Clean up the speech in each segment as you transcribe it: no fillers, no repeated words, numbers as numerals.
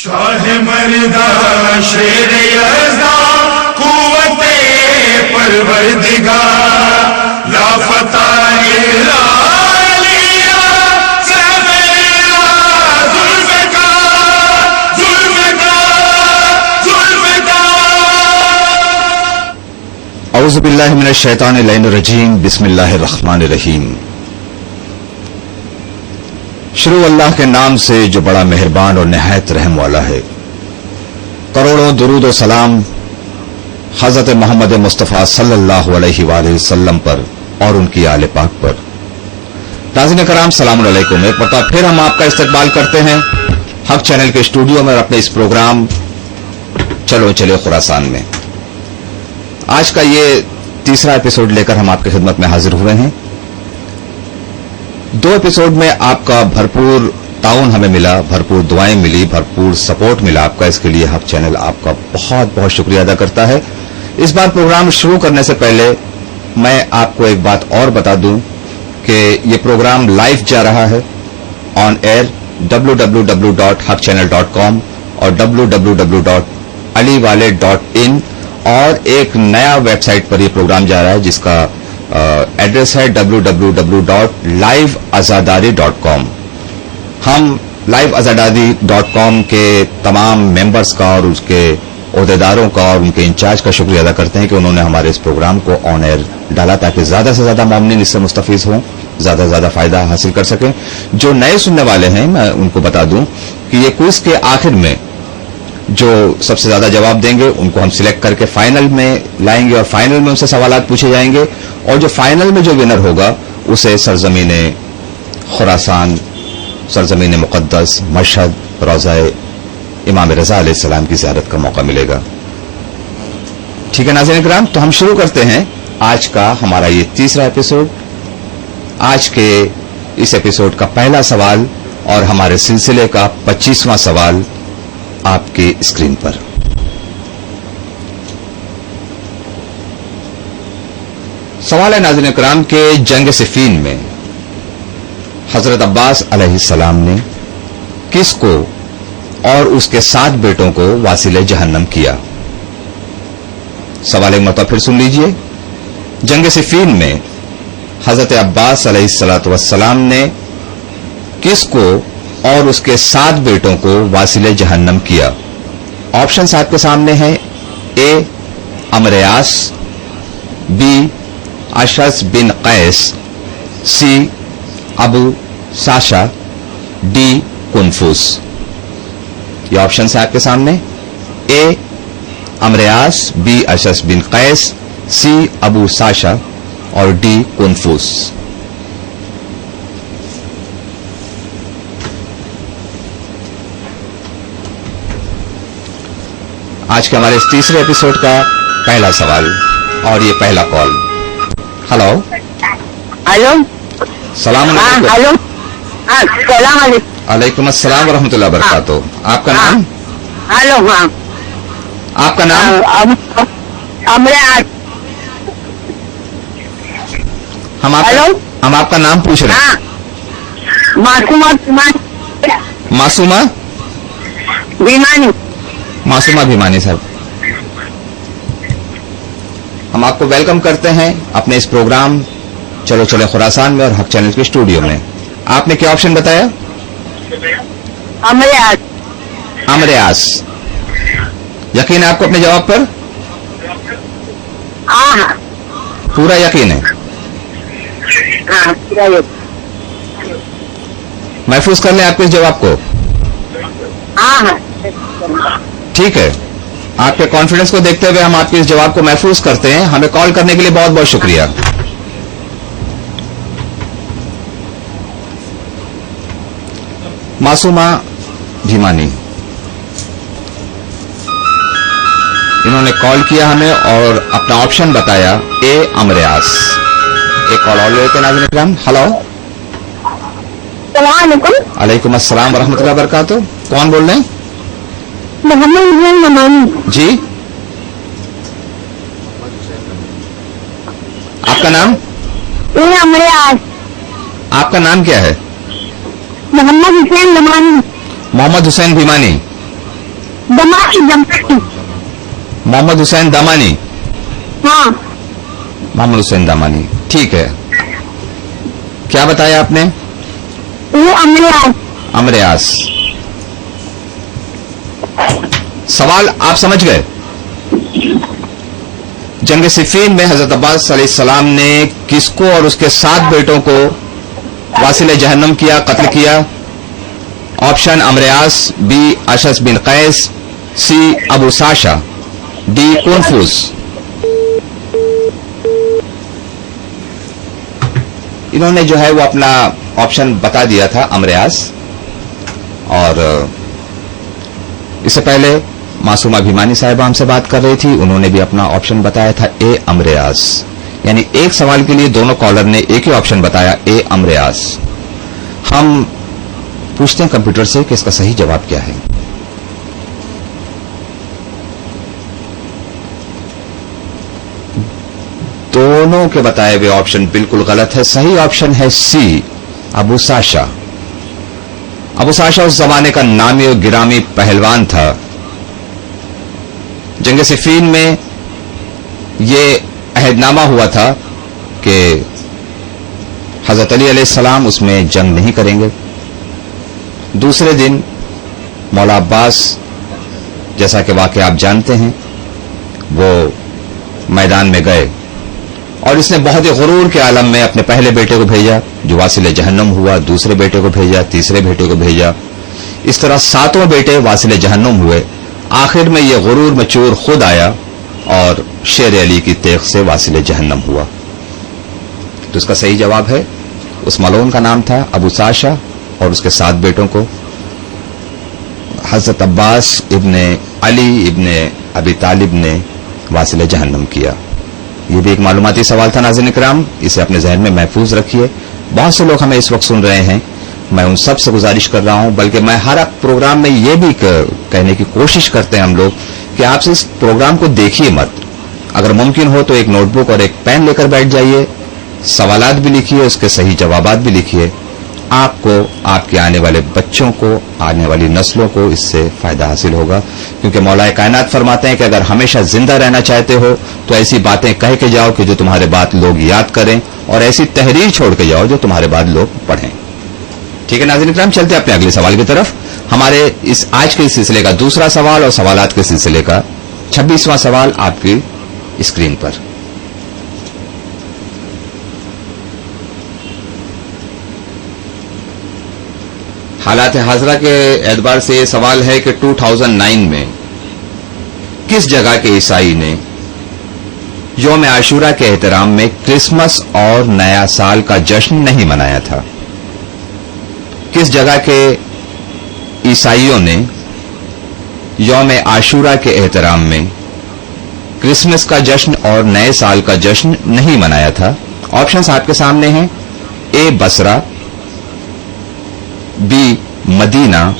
شاہ مردہ شیر یزداں قوت پروردگار لا فتح الا علیہ ذوالفقار اعوذ باللہ من الشیطان اللعین الرجیم بسم اللہ الرحمن الرحیم شروع اللہ کے نام سے جو بڑا مہربان اور نہایت رحم والا ہے. کروڑوں درود و سلام حضرت محمد مصطفیٰ صلی اللہ علیہ وآلہ وسلم پر اور ان کی آل پاک پر. ناظرین کرام السلام علیکم. ایک مرتبہ پھر ہم آپ کا استقبال کرتے ہیں حق چینل کے اسٹوڈیو میں اور اپنے اس پروگرام چلو چلے خراسان میں. آج کا یہ تیسرا ایپیسوڈ لے کر ہم آپ کی خدمت میں حاضر ہوئے ہیں. دو ایپیسوڈ میں آپ کا بھرپور تعاون ہمیں ملا، بھرپور دعائیں ملی، بھرپور سپورٹ ملا آپ کا. اس کے لیے حق چینل آپ کا بہت بہت شکریہ ادا کرتا ہے. اس بار پروگرام شروع کرنے سے پہلے میں آپ کو ایک بات اور بتا دوں کہ یہ پروگرام لائیو جا رہا ہے آن ایئر www.haqchannel.com اور www.aliwale.in اور ایک نیا ویب سائٹ پر یہ پروگرام جا رہا ہے جس کا ایڈریس ہے www.liveazadari.com. ہم liveazadari.com کے تمام ممبرز کا اور اس کے عہدیداروں کا اور ان کے انچارج کا شکریہ ادا کرتے ہیں کہ انہوں نے ہمارے اس پروگرام کو آن ایئر ڈالا تاکہ زیادہ سے زیادہ مومنین اس سے مستفیض ہوں، زیادہ سے زیادہ فائدہ حاصل کر سکیں. جو نئے سننے والے ہیں میں ان کو بتا دوں کہ یہ کوئز کے آخر میں جو سب سے زیادہ جواب دیں گے ان کو ہم سلیکٹ کر کے فائنل میں لائیں گے اور فائنل میں ان سے سوالات پوچھے جائیں گے اور جو فائنل میں جو ونر ہوگا اسے سرزمین خراسان، سرزمین مقدس مشہد، روضہ امام رضا علیہ السلام کی زیارت کا موقع ملے گا. ٹھیک ہے ناظرین کرام، تو ہم شروع کرتے ہیں آج کا ہمارا یہ تیسرا ایپیسوڈ. آج کے اس ایپیسوڈ کا پہلا سوال اور ہمارے سلسلے کا 25واں سوال آپ کی اسکرین پر. سوال ہے ناظرین کرام کہ جنگ صفین میں حضرت عباس علیہ السلام نے کس کو اور اس کے 7 بیٹوں کو واصل جہنم کیا؟ سوال ایک مرتبہ پھر سن لیجئے. جنگ صفین میں حضرت عباس علیہ السلام نے کس کو اور اس کے 7 بیٹوں کو واصل جہنم کیا؟ آپشنز آپ کے سامنے ہیں. A Amr Aas, B Ashath bin Qais, C Abu Sasha, D کنفوس. یہ آپشنز ہیں آپ کے سامنے. A Amr Aas, B Ashath bin Qais, C Abu Sasha اور ڈی کنفوس. آج کے ہمارے اس تیسرے ایپیسوڈ کا پہلا سوال اور یہ پہلا کال. ہلو ہلو، السلام علیکم. ہلو، السلام علیکم. وعلیکم السلام ورحمۃ اللہ وبرکاتہ. آپ کا نام؟ ہلو. ہاں، آپ کا نام؟ عمرو عاص. ہم ہلو؟ آپ کا نام پوچھ رہے ہیں. ہاں، معصومہ معصومہ بھیمانی. معصومہ بھیمانی صاحب، ہم آپ کو ویلکم کرتے ہیں اپنے اس پروگرام چلو چلے خراسان میں اور حق چینل کے اسٹوڈیو میں. آپ نے کیا آپشن بتایا؟ عمرو عاص. عمرو عاص. یقین ہے آپ کو اپنے جواب پر؟ ہاں پورا یقین ہے؟ ہاں، محفوظ کر لیں آپ کے اس جواب کو. ہاں ہاں. ٹھیک ہے، آپ کے کانفیڈنس کو دیکھتے ہوئے ہم آپ کے اس جواب کو محفوظ کرتے ہیں. ہمیں کال کرنے کے لیے بہت بہت شکریہ. معصومہ بھیمانی انہوں نے کال کیا ہمیں اور اپنا آپشن بتایا اے عمرو عاص. ایک کال اور لیتے ہیں ناظرین اکرام. ہلو، السلام علیکم. وعلیکم السلام ورحمۃ اللہ وبرکاتہ. کون بول رہے ہیں؟ محمد حسین نمانی. جی، آپ کا نام؟ عمرو عاص. آپ کا نام کیا ہے؟ محمد حسین نمانی. محمد حسین بھیمانی. दमानी दमानी। मोहम्मद हुसैन दामानी। हाँ मोहम्मद हुसैन दामानी, ठीक है। क्या बताया आपने? ये अमरियास। अमरियास। सवाल आप समझ गए? जंग सिफीन में हजरत अब्बास अलैहिस्सलाम ने किसको और उसके 7 बेटों को वासिल जहन्नम किया, कत्ल किया? ऑप्शन अमरियास, बी अशस बिन कैस, सी अबू साशा, डी कुनफूस। इन्होंने जो है वो अपना ऑप्शन बता दिया था, अमरियास। और इससे पहले मासूमा भिमानी साहिबा हमसे बात कर रही थी, उन्होंने भी अपना ऑप्शन बताया था ए अमरियास। यानी एक सवाल के लिए दोनों कॉलर ने एक ही ऑप्शन बताया, ए अमरियास। हम पूछते हैं कंप्यूटर से कि इसका सही जवाब क्या है। दोनों के बताए हुए ऑप्शन बिल्कुल गलत है। सही ऑप्शन है सी, अबू साशा। अबू साशा उस जमाने का नामी और गिरामी पहलवान था। जंग सिफीन में ये अहदनामा हुआ था कि हजरत अली अलैहिस्सलाम उसमें जंग नहीं करेंगे। दूसरे दिन मौला अब्बास, जैसा कि वाकया आप जानते हैं, वो मैदान में गए और इसने बहुत ही गुरूर के आलम में अपने पहले बेटे को भेजा जो वासिल जहन्नम हुआ, दूसरे बेटे को भेजा, तीसरे बेटे को भेजा। इस तरह 7वें बेटे वासिल जहन्नम हुए। आखिर में ये गुरूर में चोर खुद आया और शेर अली की तेग से वासिल जहन्नम हुआ। तो इसका सही जवाब है, उस मलून का नाम था अबू साशा और उसके 7 बेटों को हजरत अब्बास इब्ने अली इब्ने अबी तालिब ने वासिल जहन्नम किया। ये भी एक मालूमाती सवाल था नाज़रीन इकराम, इसे अपने जहन में महफूज रखिए। बहुत से लोग हमें इस वक्त सुन रहे हैं, मैं उन सब से गुजारिश कर रहा हूं, बल्कि मैं हर प्रोग्राम में ये भी कहने की कोशिश करते हैं हम लोग कि आपसे इस प्रोग्राम को देखिए मत। अगर मुमकिन हो तो एक नोटबुक और एक पेन लेकर बैठ जाइए, सवालात भी लिखिए, उसके सही जवाबात भी लिखिए। आपको, आपके आने वाले बच्चों को, आने वाली नस्लों को इससे फायदा हासिल होगा। क्योंकि मौलाए कायनात फरमाते हैं कि अगर हमेशा जिंदा रहना चाहते हो तो ऐसी बातें कह के जाओ कि जो तुम्हारे बाद लोग याद करें, और ऐसी तहरीर छोड़ के जाओ जो तुम्हारे बाद लोग पढ़ें। ठीक है नाज़रीन इकराम, चलते हैं अपने अगले सवाल की तरफ। हमारे इस आज के सिलसिले का दूसरा सवाल और सवालात के सिलसिले का 26वां सवाल आपकी स्क्रीन पर। हालात हाजरा के एतबार से यह सवाल है कि 2009 में किस जगह के ईसाई ने यौम आशूरा के एहतराम में क्रिसमस और नया साल का जश्न नहीं मनाया था? किस जगह के ईसाइयों ने यौम आशूरा के एहतराम में क्रिसमस का जश्न और नए साल का जश्न नहीं मनाया था? ऑप्शंस आपके सामने हैं, ए बसरा, बी मदीना,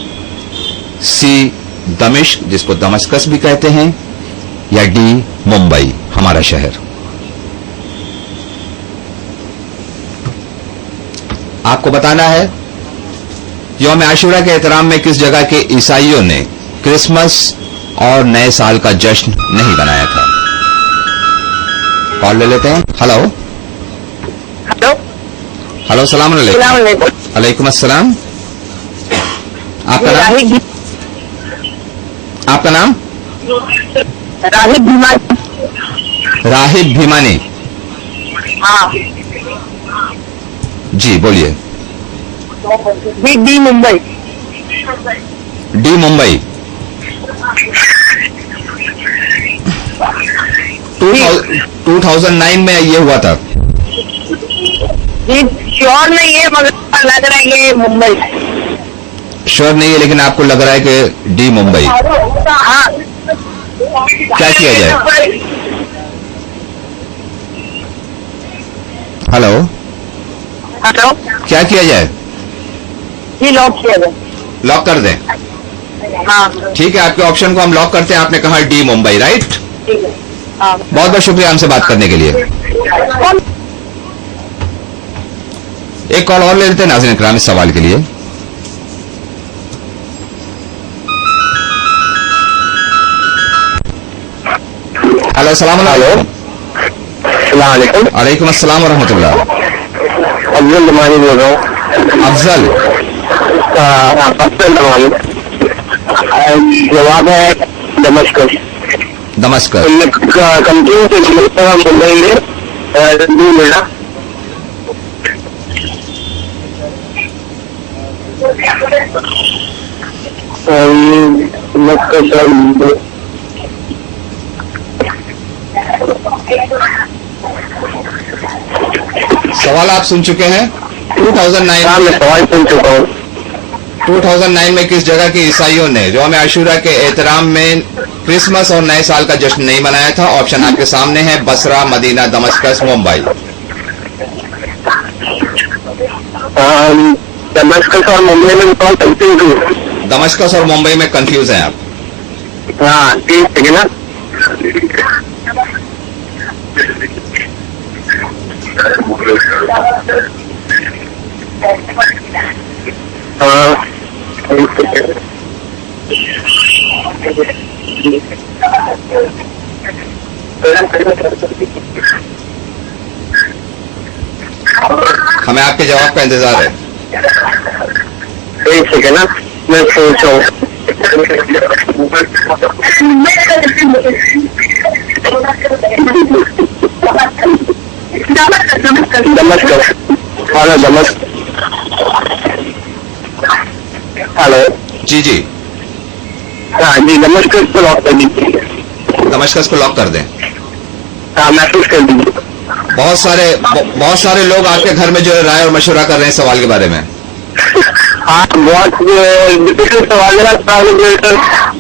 सी दमिश्क जिसको दमस्कस भी कहते हैं, या डी मुंबई हमारा शहर। आपको बताना है यौम आशूरा के एहतराम में किस जगह के ईसाइयों ने क्रिसमस और नए साल का जश्न नहीं बनाया था। कॉल ले लेते हैं। हेलो हेलो हेलो, सलाम अलैकुम। अलैकुम अस्सलाम। आपका नाम? आपका नाम? राहिब भीमानी। राहिब भीमानी, हाँ जी बोलिए। डी मुंबई। डी मुंबई। 2009 में ये हुआ था? जी श्योर नहीं है मगर लग रहा है ये मुंबई। श्योर नहीं है लेकिन आपको लग रहा है कि डी मुंबई। हाँ। क्या किया जाए? हेलो हेलो, क्या किया जाए? जी लॉक किया जाए। लॉक कर दें? हाँ ठीक है, आपके ऑप्शन को हम लॉक करते हैं। आपने कहा डी मुंबई, राइट? ठीक है। हाँ। बहुत बहुत शुक्रिया हमसे बात करने के लिए। एक कॉल और ले लेते हैं नाज़रीन इकराम इस सवाल के लिए। हेलो सलाम हेलो अलैकुम। अस्सलाम वालेकुम। वालेकुम अस्सलाम व रहमतुल्लाह। अफजल दमानी बोल रहा हूँ। अफजल, अफजल दमानी। जवाब है दमस्कस। दमस्कस। कंटिन्यू से मुंबई में दूर मिला। सवाल आप सुन चुके हैं। 2009 हाँ, मैं सवाल सुन चुका हूँ। 2009 में किस जगह के ईसाइयों ने यौम आशूरा के एहतराम में क्रिसमस और नए साल का जश्न नहीं मनाया था? ऑप्शन आपके सामने है, Basra, Medina, Damascus, Mumbai. Damascus और मुंबई में कौन कंफ्यूज हूँ। दमस्कस और मुंबई में कंफ्यूज हैं आप। हाँ ठीक है ना। हाँ हमें आपके जवाब का इंतजार है। एक सेकेंड ना, मैं सोच रहा हूँ। दमस्कस। Hello Damascus. हेलो जी जी, हाँ जी, दमस्कस को लॉक कर दीजिए। दमस्कस को लॉक कर दें। हाँ मैसेज कर दीजिए। बहुत सारे लोग आपके घर में जो है राय और मशवरा कर रहे हैं सवाल के बारे में। हाँ बहुत डिफिकल्ट सवाल है।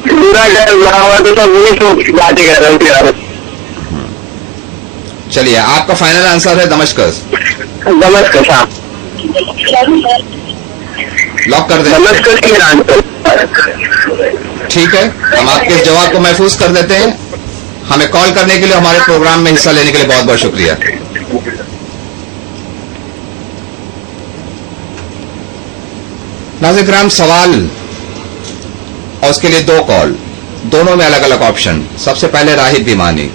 पूरा घर बना हुआ तो सब वही तो बातें कर रहे थे यार। चलिए, आपका फाइनल आंसर है दमस्कस। दमस्कस। हाँ लॉक कर दें। दमस्कस की आंसर। ठीक है, हम आपके इस जवाब को महफूज कर देते हैं। हमें कॉल करने के लिए, हमारे प्रोग्राम में हिस्सा लेने के लिए बहुत बहुत शुक्रिया। नाज़रीन किराम, सवाल और उसके लिए 2 कॉल, दोनों में अलग अलग ऑप्शन। सबसे पहले राहिब बीमानी,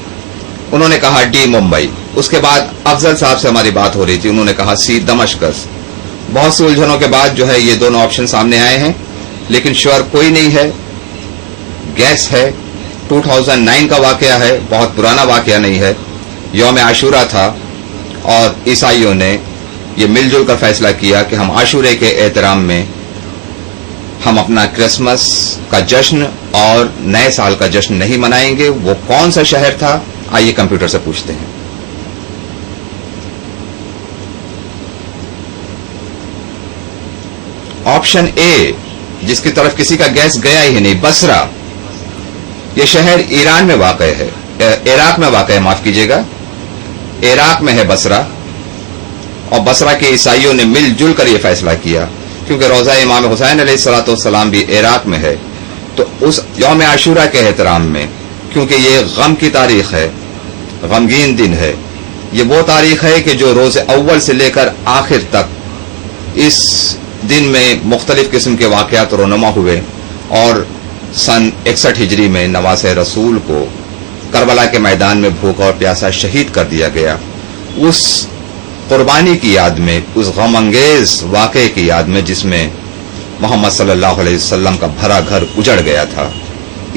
उन्होंने कहा डी मुंबई। उसके बाद अफजल साहब से हमारी बात हो रही थी, उन्होंने कहा सी दमस्कस। बहुत सी उलझनों के बाद जो है ये दोनों ऑप्शन सामने आए हैं, लेकिन श्योर कोई नहीं है। गैस है, 2009 का वाकया है, बहुत पुराना वाकया नहीं है। यौम आशूरा था और ईसाइयों ने ये मिलजुल कर फैसला किया कि हम आशूरे के एहतराम में हम अपना क्रिसमस का जश्न और नए साल का जश्न नहीं मनाएंगे। वो कौन सा शहर था, आइए कंप्यूटर से पूछते हैं। ऑप्शन ए, जिसकी तरफ किसी का गैस गया ही नहीं, बसरा। यह शहर ईरान में वाक़ है, इराक में वाक़ है, माफ कीजिएगा, इराक में है बसरा। और बसरा के ईसाइयों ने मिलजुल कर यह फैसला किया, क्योंकि रोज़ा इमाम हुसैन अलैहिस्सलाम भी इराक में है, तो उस यौम आशूरा के एहतराम में, क्योंकि ये गम की तारीख है, गमगीन दिन है, ये वो तारीख है कि जो रोज़े अव्वल से लेकर आखिर तक इस दिन में मुख्तलिफ किस्म के वाक़यात रोनुमा हुए। और सन 61 हिजरी में नवासे रसूल को करबला के मैदान में भूखा और प्यासा शहीद कर दिया गया। उस कुर्बानी की याद में, उस गम अंगेज वाक़े की याद में जिसमें मोहम्मद सल्लल्लाहु अलैहि वसल्लम का भरा घर उजड़ गया था,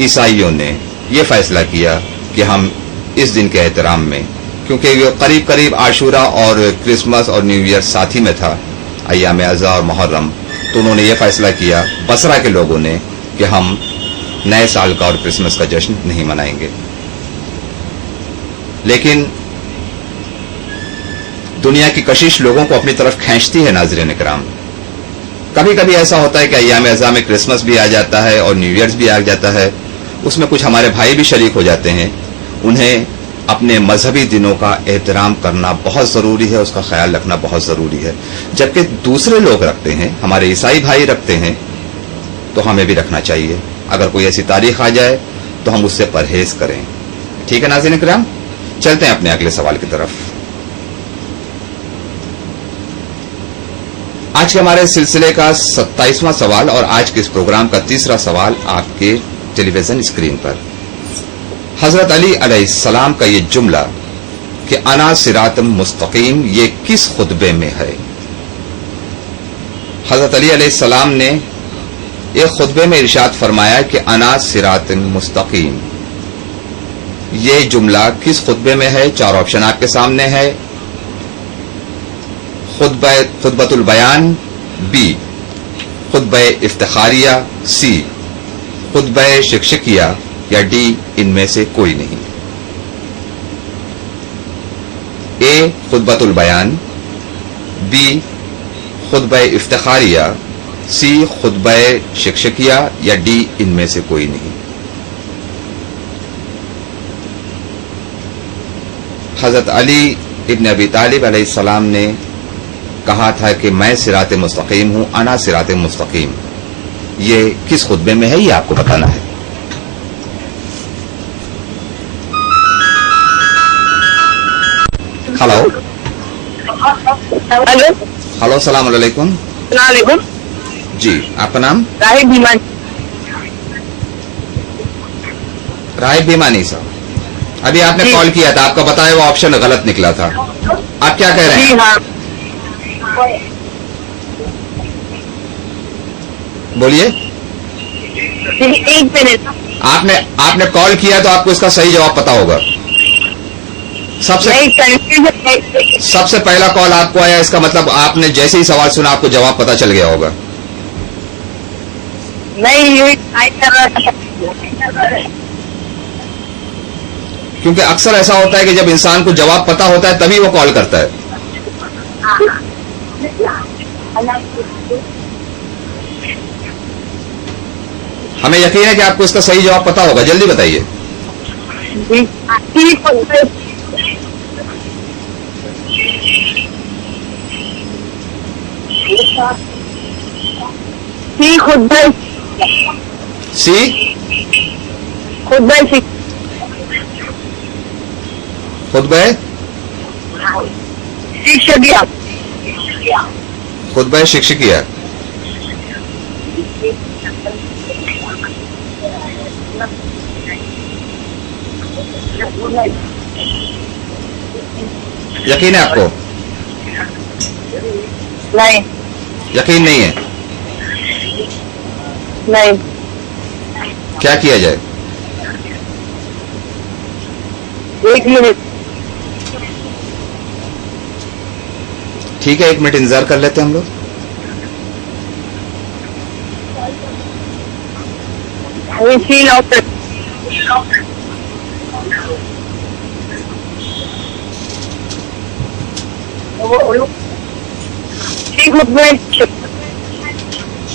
ईसाइयों ने यह फैसला किया कि हम इस दिन के एहतराम में, क्योंकि ये करीब करीब आशूरा और क्रिसमस और न्यू ईयर साथ ही में था, अय्याम अज़ा और मुहर्रम, तो उन्होंने ये फैसला किया बसरा के लोगों ने कि हम नए साल का और क्रिसमस का जश्न नहीं मनाएंगे। लेकिन दुनिया की कशिश लोगों को अपनी तरफ खींचती है। नाज़रीन इकराम, कभी कभी ऐसा होता है कि अय्याम अज़ा में क्रिसमस भी आ जाता है और न्यू ईयर्स भी आ जाता है, उसमें कुछ हमारे भाई भी शरीक हो जाते हैं। उन्हें अपने मजहबी दिनों का एहतराम करना बहुत ज़रूरी है, उसका ख्याल रखना बहुत ज़रूरी है। जबकि दूसरे लोग रखते हैं, हमारे ईसाई भाई रखते हैं, तो हमें भी रखना चाहिए। अगर कोई ऐसी तारीख आ जाए तो हम उससे परहेज करें। ठीक है नाज़रीन इकराम, चलते हैं अपने अगले सवाल की तरफ। आज के हमारे सिलसिले का 27वां सवाल और आज के इस प्रोग्राम का तीसरा सवाल आपके टेलीविजन स्क्रीन पर। حضرت علی علیہ السلام کا یہ جملہ کہ انا صراط مستقیم یہ کس خطبے میں ہے؟ حضرت علی علیہ السلام نے ایک خطبے میں ارشاد فرمایا کہ انا صراط مستقیم. یہ جملہ کس خطبے میں ہے؟ 4 آپشن آپ کے سامنے ہے. خطبۃ البیان، بی خطبہ افتخاریہ، سی خطبہ شکشکیہ، یا ڈی ان میں سے کوئی نہیں. اے خطبۃ البیان، بی خطبہ افتخاریہ، سی خطبہ شکشکیہ، یا ڈی ان میں سے کوئی نہیں. حضرت علی ابن ابی طالب علیہ السلام نے کہا تھا کہ میں صراط مستقیم ہوں، انا صراط مستقیم. یہ کس خطبے میں ہے یہ آپ کو بتانا ہے. ہلو ہلو، ہلو، السلام علیکم. السلام علیکم. جی، آپ کا نام؟ راہب بھیمانی. راہب بھیمانی صاحب، ابھی آپ نے جی. کال کیا تھا، آپ کا بتایا وہ آپشن غلط نکلا تھا. آپ کیا کہہ رہے جی ہیں؟ ہاں، بولیے. ایک منٹ. آپ نے کال کیا تو آپ کو اس کا صحیح جواب پتا ہوگا. سب سے پہلا کال آپ کو آیا، اس کا مطلب آپ نے جیسے ہی سوال سنا آپ کو جواب پتا چل گیا ہوگا. نہیں، کیونکہ اکثر ایسا ہوتا ہے کہ جب انسان کو جواب پتا ہوتا ہے تبھی وہ کال کرتا ہے. ہمیں یقین ہے کہ آپ کو اس کا صحیح جواب پتا ہوگا، جلدی بتائیے. سی خطبہ خطبہ شکشکیہ. یقین ہے آپ کو؟ نہیں یقین نہیں ہے؟ نہیں، کیا کیا جائے؟ ایک منٹ. ٹھیک ہے، 1 منٹ انتظار کر لیتے ہیں ہم لوگ. فیل آؤٹ.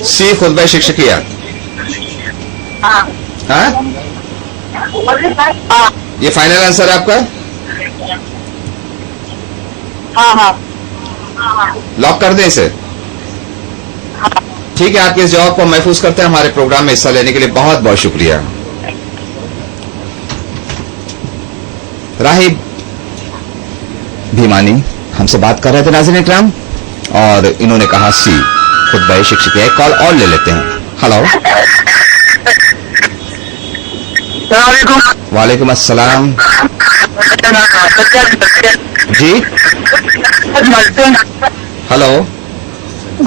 سی خطبہ شکشکیہ. ہاں ہاں، ہاں یہ فائنل آنسر ہے آپ کا؟ ہاں ہاں لاک کر دیں اسے. ٹھیک ہے، آپ کے اس جواب کو محفوظ کرتے ہیں. ہمارے پروگرام میں حصہ لینے کے لیے بہت بہت شکریہ. راہب بھیمانی ہم سے بات کر رہے تھے ناظرین اکرام، اور انہوں نے کہا سی خطبہ شکشکیہ. ایک کال اور لے لیتے ہیں. ہلو، السلام علیکم. وعلیکم السلام. جی، ہلو،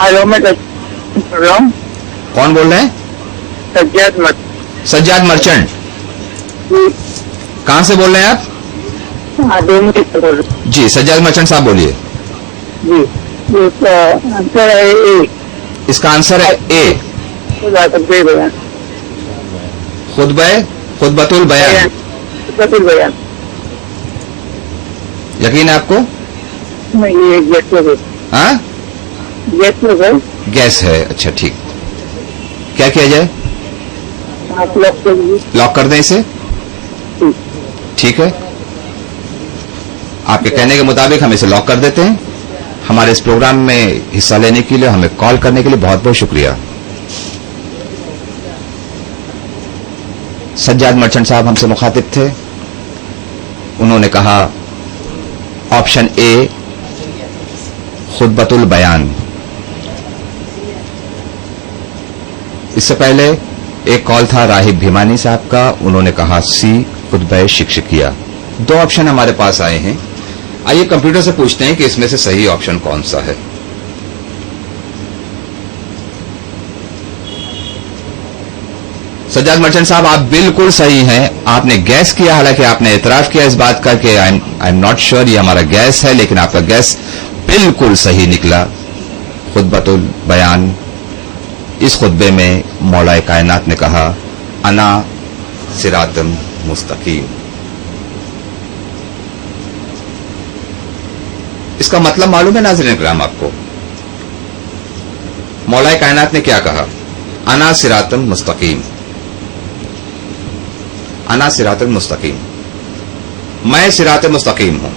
ہلو، میں کون بول رہے ہیں؟ سجاد سجاد مرچنٹ. کہاں سے بول رہے ہیں آپ؟ جی، سجاد مرچنٹ صاحب بولیے. جی، آنسر ہے اے. اس کا آنسر ہے اے خطبۃ البیان. یقین ہے آپ کو؟ ہاں، گیس ہے. اچھا ٹھیک، کیا کیا جائے؟ لاک کر دیں اسے. ٹھیک ہے، آپ کے کہنے کے مطابق ہم اسے لاک کر دیتے ہیں. ہمارے اس پروگرام میں حصہ لینے کے لیے، ہمیں کال کرنے کے لیے بہت بہت شکریہ. سجاد مرچنٹ صاحب ہم سے مخاطب تھے. انہوں نے کہا آپشن اے خطبۃ البیان. اس سے پہلے ایک کال تھا راہب بھیمانی صاحب کا، انہوں نے کہا سی खुतबा शिक्षकिया। 2 ऑप्शन हमारे पास आए हैं। आइए कंप्यूटर से पूछते हैं कि इसमें से सही ऑप्शन कौन सा है। सज्जाद मर्चेंट साहब, आप बिल्कुल सही हैं। आपने गैस किया, हालांकि आपने एतराफ किया इस बात का कि आई एम नॉट श्योर ये हमारा गैस है, लेकिन आपका गैस बिल्कुल सही निकला। खुतबतुल बयान, इस खुतबे में मौला कायनात ने कहा अना सिरातम मुस्तकीम। इसका मतलब मालूम है नाज़रीन इकराम आपको? मौला कायनात ने क्या कहा? अना सिरातम मुस्तकीम, अना सिरातल मुस्तकीम, मैं सिरात मुस्तकीम हूं।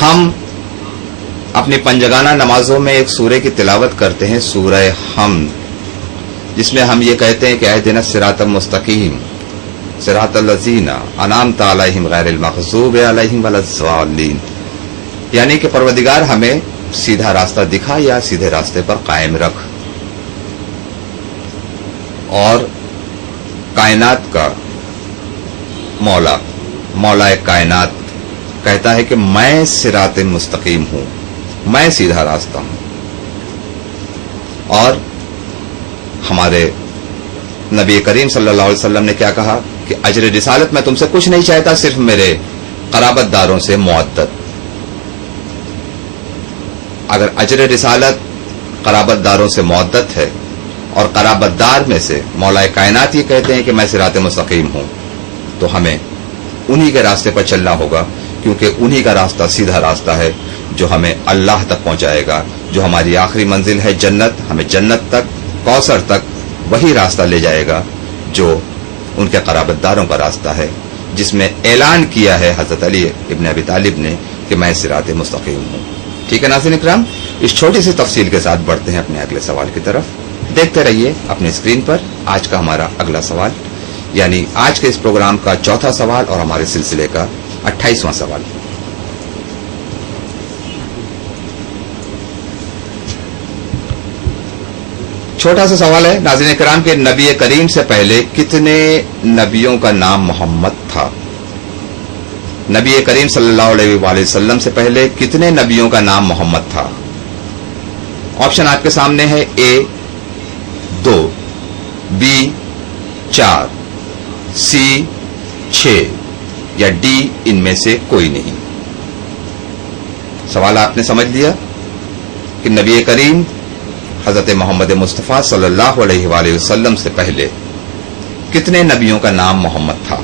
हम अपनी पंजगाना नमाजों में एक सूरह की तिलावत करते हैं, सूरह हमद, जिसमें हम ये कहते हैं कि अहदिना सिरातल मुस्तकीम सिरातल लज़ीना अनामता अलैहिम गैरिल मग़ज़ूबि अलैहिम वलज़्ज़ालिन, यानी कि परवदिगार हमें सीधा रास्ता दिखा या सीधे रास्ते पर कायम रख। और कायनात का मौला कायनात कहता है कि मैं सिरात मुस्तकीम हूं, मैं सीधा रास्ता हूं। और हमारे नबी करीम सल्लल्लाहु अलैहि वसल्लम ने क्या कहा कि अजर रिसालत मैं तुमसे कुछ नहीं चाहता, सिर्फ मेरे क़राबतदारों से मुअद्दत। अगर अजर रिसालत क़राबतदारों से मुअद्दत है और क़राबतदार में से मौला कायनात ये कहते हैं कि मैं सिरात मुस्तकीम हूं, तो हमें उन्हीं के रास्ते पर चलना होगा, क्योंकि उन्हीं का रास्ता सीधा रास्ता है जो हमें अल्लाह तक पहुंचाएगा। जो हमारी आखिरी मंजिल है जन्नत, हमें जन्नत तक, कौसर तक वही रास्ता ले जाएगा जो उनके क़राबतदारों का रास्ता है, जिसमें ऐलान किया है हज़रत अली इब्न अबी तालिब ने कि मैं सिरात मुस्तकीम हूं। ठीक है नाज़रीन इकराम, इस छोटी सी तफसील के साथ बढ़ते हैं अपने अगले सवाल की तरफ। देखते रहिए अपनी स्क्रीन पर आज का हमारा अगला सवाल, यानी आज के इस प्रोग्राम का चौथा सवाल और हमारे सिलसिले का 28वां सवाल। छोटा सा सवाल है नाज़रीन इकराम के, नबी करीम से पहले कितने नबियों का नाम मोहम्मद था? नबी करीम सल्लल्लाहु अलैहि वसल्लम से पहले कितने नबियों का नाम मोहम्मद था? ऑप्शन आपके सामने है, ए 2, बी 4, सी 6 या डी इनमें से कोई नहीं। सवाल आपने समझ लिया कि नबी करीम हजरत मोहम्मद मुस्तफ़ा सल्लल्लाहु अलैहि वसल्लम से पहले कितने नबियों का नाम मोहम्मद था?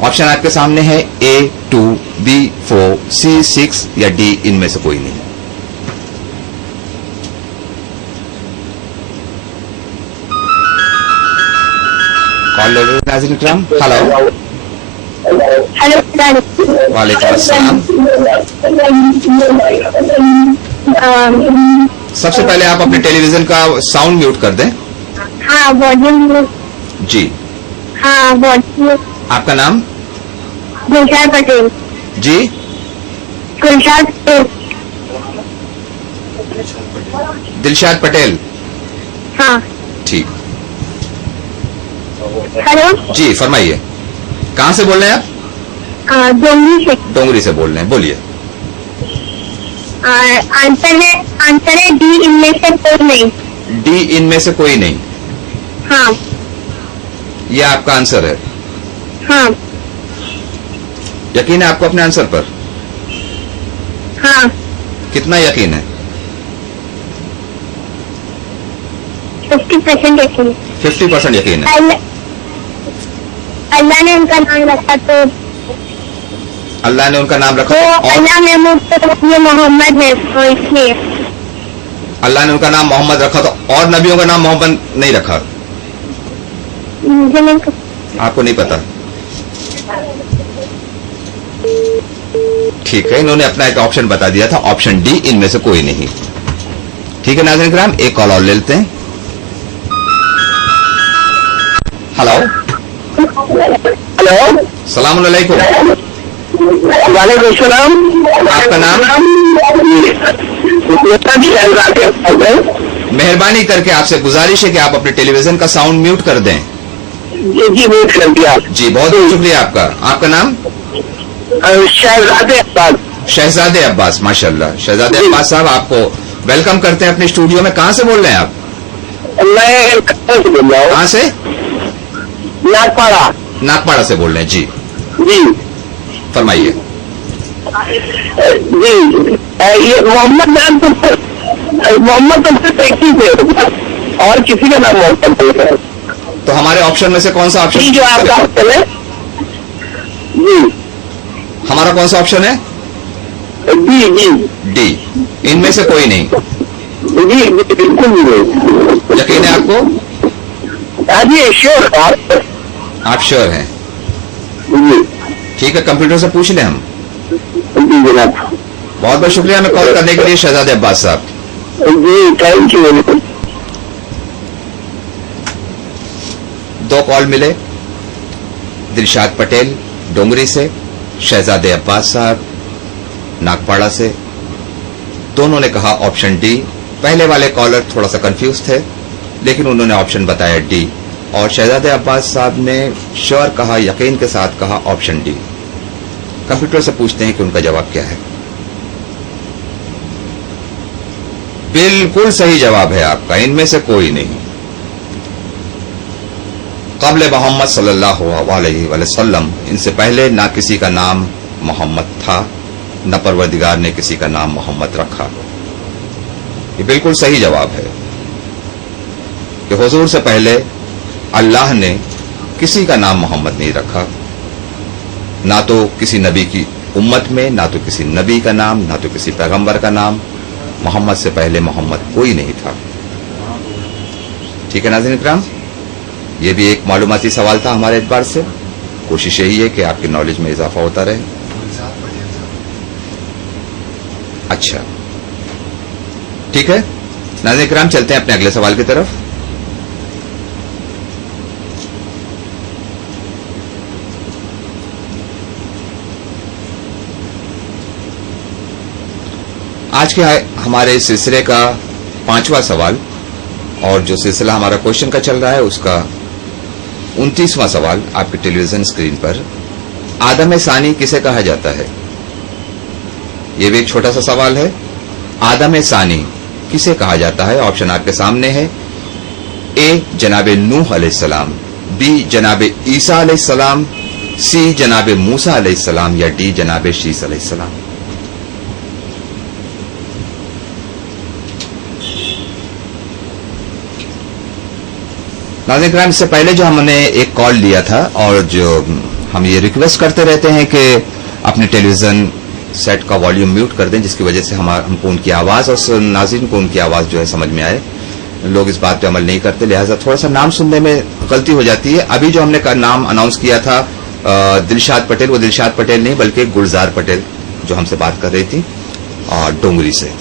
ऑप्शन आपके सामने है, ए 2, बी 4, सी 6 या डी इनमें से कोई नहीं। कॉल ले रहे नाज़रीन इकराम। हेलो वालेकुम अस्सलाम। सबसे पहले आप अपने टेलीविजन का साउंड म्यूट कर दें। हाँ वॉल्यूम जी। हाँ वॉल्यूम। आपका नाम? दिलशाद पटेल। जी दिलशाद पटेल। दिलशाद पटेल। हाँ ठीक। हेलो जी फरमाइए, कहाँ से बोल रहे हैं आप? डोंगरी से। डोंगरी से बोल रहे हैं, बोलिए। आंसर है डी इनमें से कोई नहीं। डी इनमें से कोई नहीं। हाँ ये आपका आंसर है? हाँ यकीन है आपको अपने आंसर पर? हाँ। कितना यकीन है? 50% यकीन है। 50% यकीन है। अल्लाह ने उनका नाम रखा तो अल्लाह ने उनका नाम रखा तो और अल्लाह ने मुझसे मोहम्मद है तो इसलिए अल्लाह ने उनका नाम मोहम्मद रखा तो और नबियों का नाम मोहम्मद नहीं रखा? मुझे नहीं आपको नहीं पता? ठीक है, इन्होंने अपना एक ऑप्शन बता दिया था, ऑप्शन डी इनमें से कोई नहीं। ठीक है नाज़रीन किराम, एक कॉल और ले लेते हैं। हेलो हेलो सलाम अलैकुम। वालेकुम सलाम। आपका नाम? मेहरबानी करके आपसे गुजारिश है कि आप अपने टेलीविजन का साउंड म्यूट कर दें। जी वेट कर दिया। जी बहुत बहुत शुक्रिया आपका। आपका नाम? शहजादे अब्बास। शहजादे अब्बास, माशाल्लाह। शहजादे जी। अब्बास साहब, आपको वेलकम करते हैं अपने स्टूडियो में। कहाँ से बोल रहे हैं आप? मैं कहाँ से बोल रहा हूँ? कहाँ से? नागपाड़ा। नागपाड़ा से बोल रहे हैं जी, जी फरमाइए। जी ये मोहम्मद नाम तो मोहम्मद तो सिर्फ एक ही थे और किसी का नाम मोहम्मद नहीं है। तो हमारे ऑप्शन में से कौन सा जी ऑप्शन? जो आपका ऑप्शन है। जी हमारा कौन सा ऑप्शन है? जी जी डी, इनमें से कोई नहीं। जी जी बिल्कुल भी नहीं। यकीन है आपको? हाँ जी श्योर। आप श्योर हैं? जी ठीक है, कंप्यूटर से पूछ लें हम। जी जनाब। बहुत बहुत शुक्रिया हमें कॉल करने के लिए शहजादे अब्बास साहब। जी थैंक यू। दो कॉल मिले, दिलशाद पटेल डोंगरी से, शहजादे अब्बास साहब नागपाड़ा से। दोनों ने कहा ऑप्शन डी। पहले वाले कॉलर थोड़ा सा कंफ्यूज थे, लेकिन उन्होंने ऑप्शन बताया डी, और शहजादे अब्बास साहब ने श्योर कहा, यकीन के साथ कहा ऑप्शन डी। कंप्यूटर से पूछते हैं कि उनका जवाब क्या है। बिल्कुल सही जवाब है आपका, इनमें से कोई नहीं। क़ब्ल मोहम्मद सल्लल्लाहु अलैहि वसल्लम, इनसे पहले ना किसी का नाम मोहम्मद था, न परवरदिगार ने किसी का नाम मोहम्मद रखा। ये बिल्कुल सही जवाब है कि हुजूर से पहले अल्लाह ने किसी का नाम मोहम्मद नहीं रखा, ना तो किसी नबी की उम्मत में, ना तो किसी नबी का नाम, ना तो किसी पैगंबर का नाम। मोहम्मद से पहले मोहम्मद कोई नहीं था। ठीक है नाज़रीन इकराम, ये भी एक मालूमाती सवाल था हमारे एतबार से। कोशिश यही है कि आपकी नॉलेज में इजाफा होता रहे। अच्छा ठीक है नाज़रीन इकराम, चलते हैं अपने अगले सवाल की तरफ। आज के हमारे सिलसिले का 5वां सवाल, और जो सिलसिला हमारा क्वेश्चन का चल रहा है उसका 29वां सवाल आपके टेलीविजन स्क्रीन पर। आदम सानी किसे कहा जाता है? यह भी एक छोटा सा सवाल है। आदम सानी किसे कहा जाता है? ऑप्शन आपके सामने है। ए जनाब नूह अलैहिस्सलाम, बी जनाब ईसा अलैहिस्सलाम, सी जनाब मूसा अलैहिस्सलाम, या डी जनाब शीस अलैहिस्सलाम। नाज़रीन किराम, इससे पहले जो हमने एक कॉल लिया था, और जो हम ये रिक्वेस्ट करते रहते हैं कि अपने टेलीविजन सेट का वॉल्यूम म्यूट कर दें, जिसकी वजह से हमको उनकी आवाज और नाज़रीन को उनकी आवाज जो है समझ में आए। लोग इस बात पे अमल नहीं करते, लिहाजा थोड़ा सा नाम सुनने में गलती हो जाती है। अभी जो हमने नाम अनाउंस किया था दिलशाद पटेल, वो दिलशाद पटेल नहीं बल्कि गुलजार पटेल जो हमसे बात कर रही थी डोंगरी से।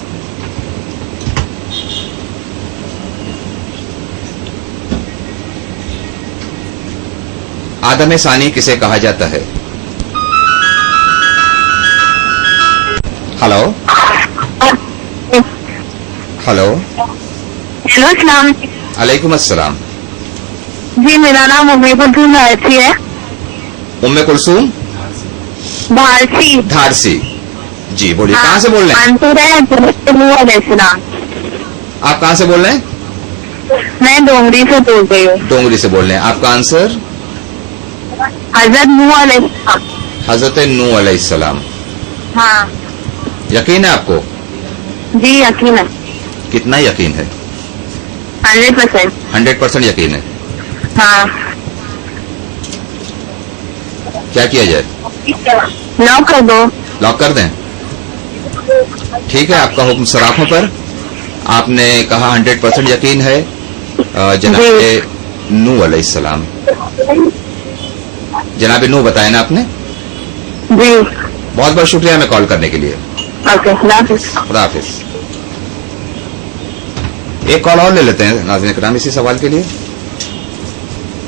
आदम सानी किसे कहा जाता है? हेलो हेलो हेलो सलाम। अलैकुम अस्सलाम। जी मेरा नाम उम्मे कुलसूम धारसी है। उम्मे कुलसूम धारसी। धारसी, जी बोलिए। कहाँ से बोल रहे हैं? आंसर है नूह अलैहिस्सलाम। आप कहाँ से बोल रहे हैं? मैं डोंगरी से बोल रही हूँ। डोंगरी से बोल रहे हैं। आपका आंसर? हजरत नूह अलैहिस्सलाम। हजरत नूह अलैहिस्सलाम। हाँ यकीन है आपको? जी यकीन है। कितना यकीन है? 100%। 100% यकीन है। हाँ क्या किया जाए? लॉक कर दो। लॉक कर दें? ठीक है, आपका हुक्म सराखों पर। आपने कहा 100% यकीन है जनाब नूह अलैहिस्सलाम। जनाब नूह बताया ना आपने? जी बहुत बहुत शुक्रिया हमें कॉल करने के लिए। ओके खुदा हाफिज। एक कॉल और ले लेते हैं नाज़रीन किराम इसी सवाल के लिए।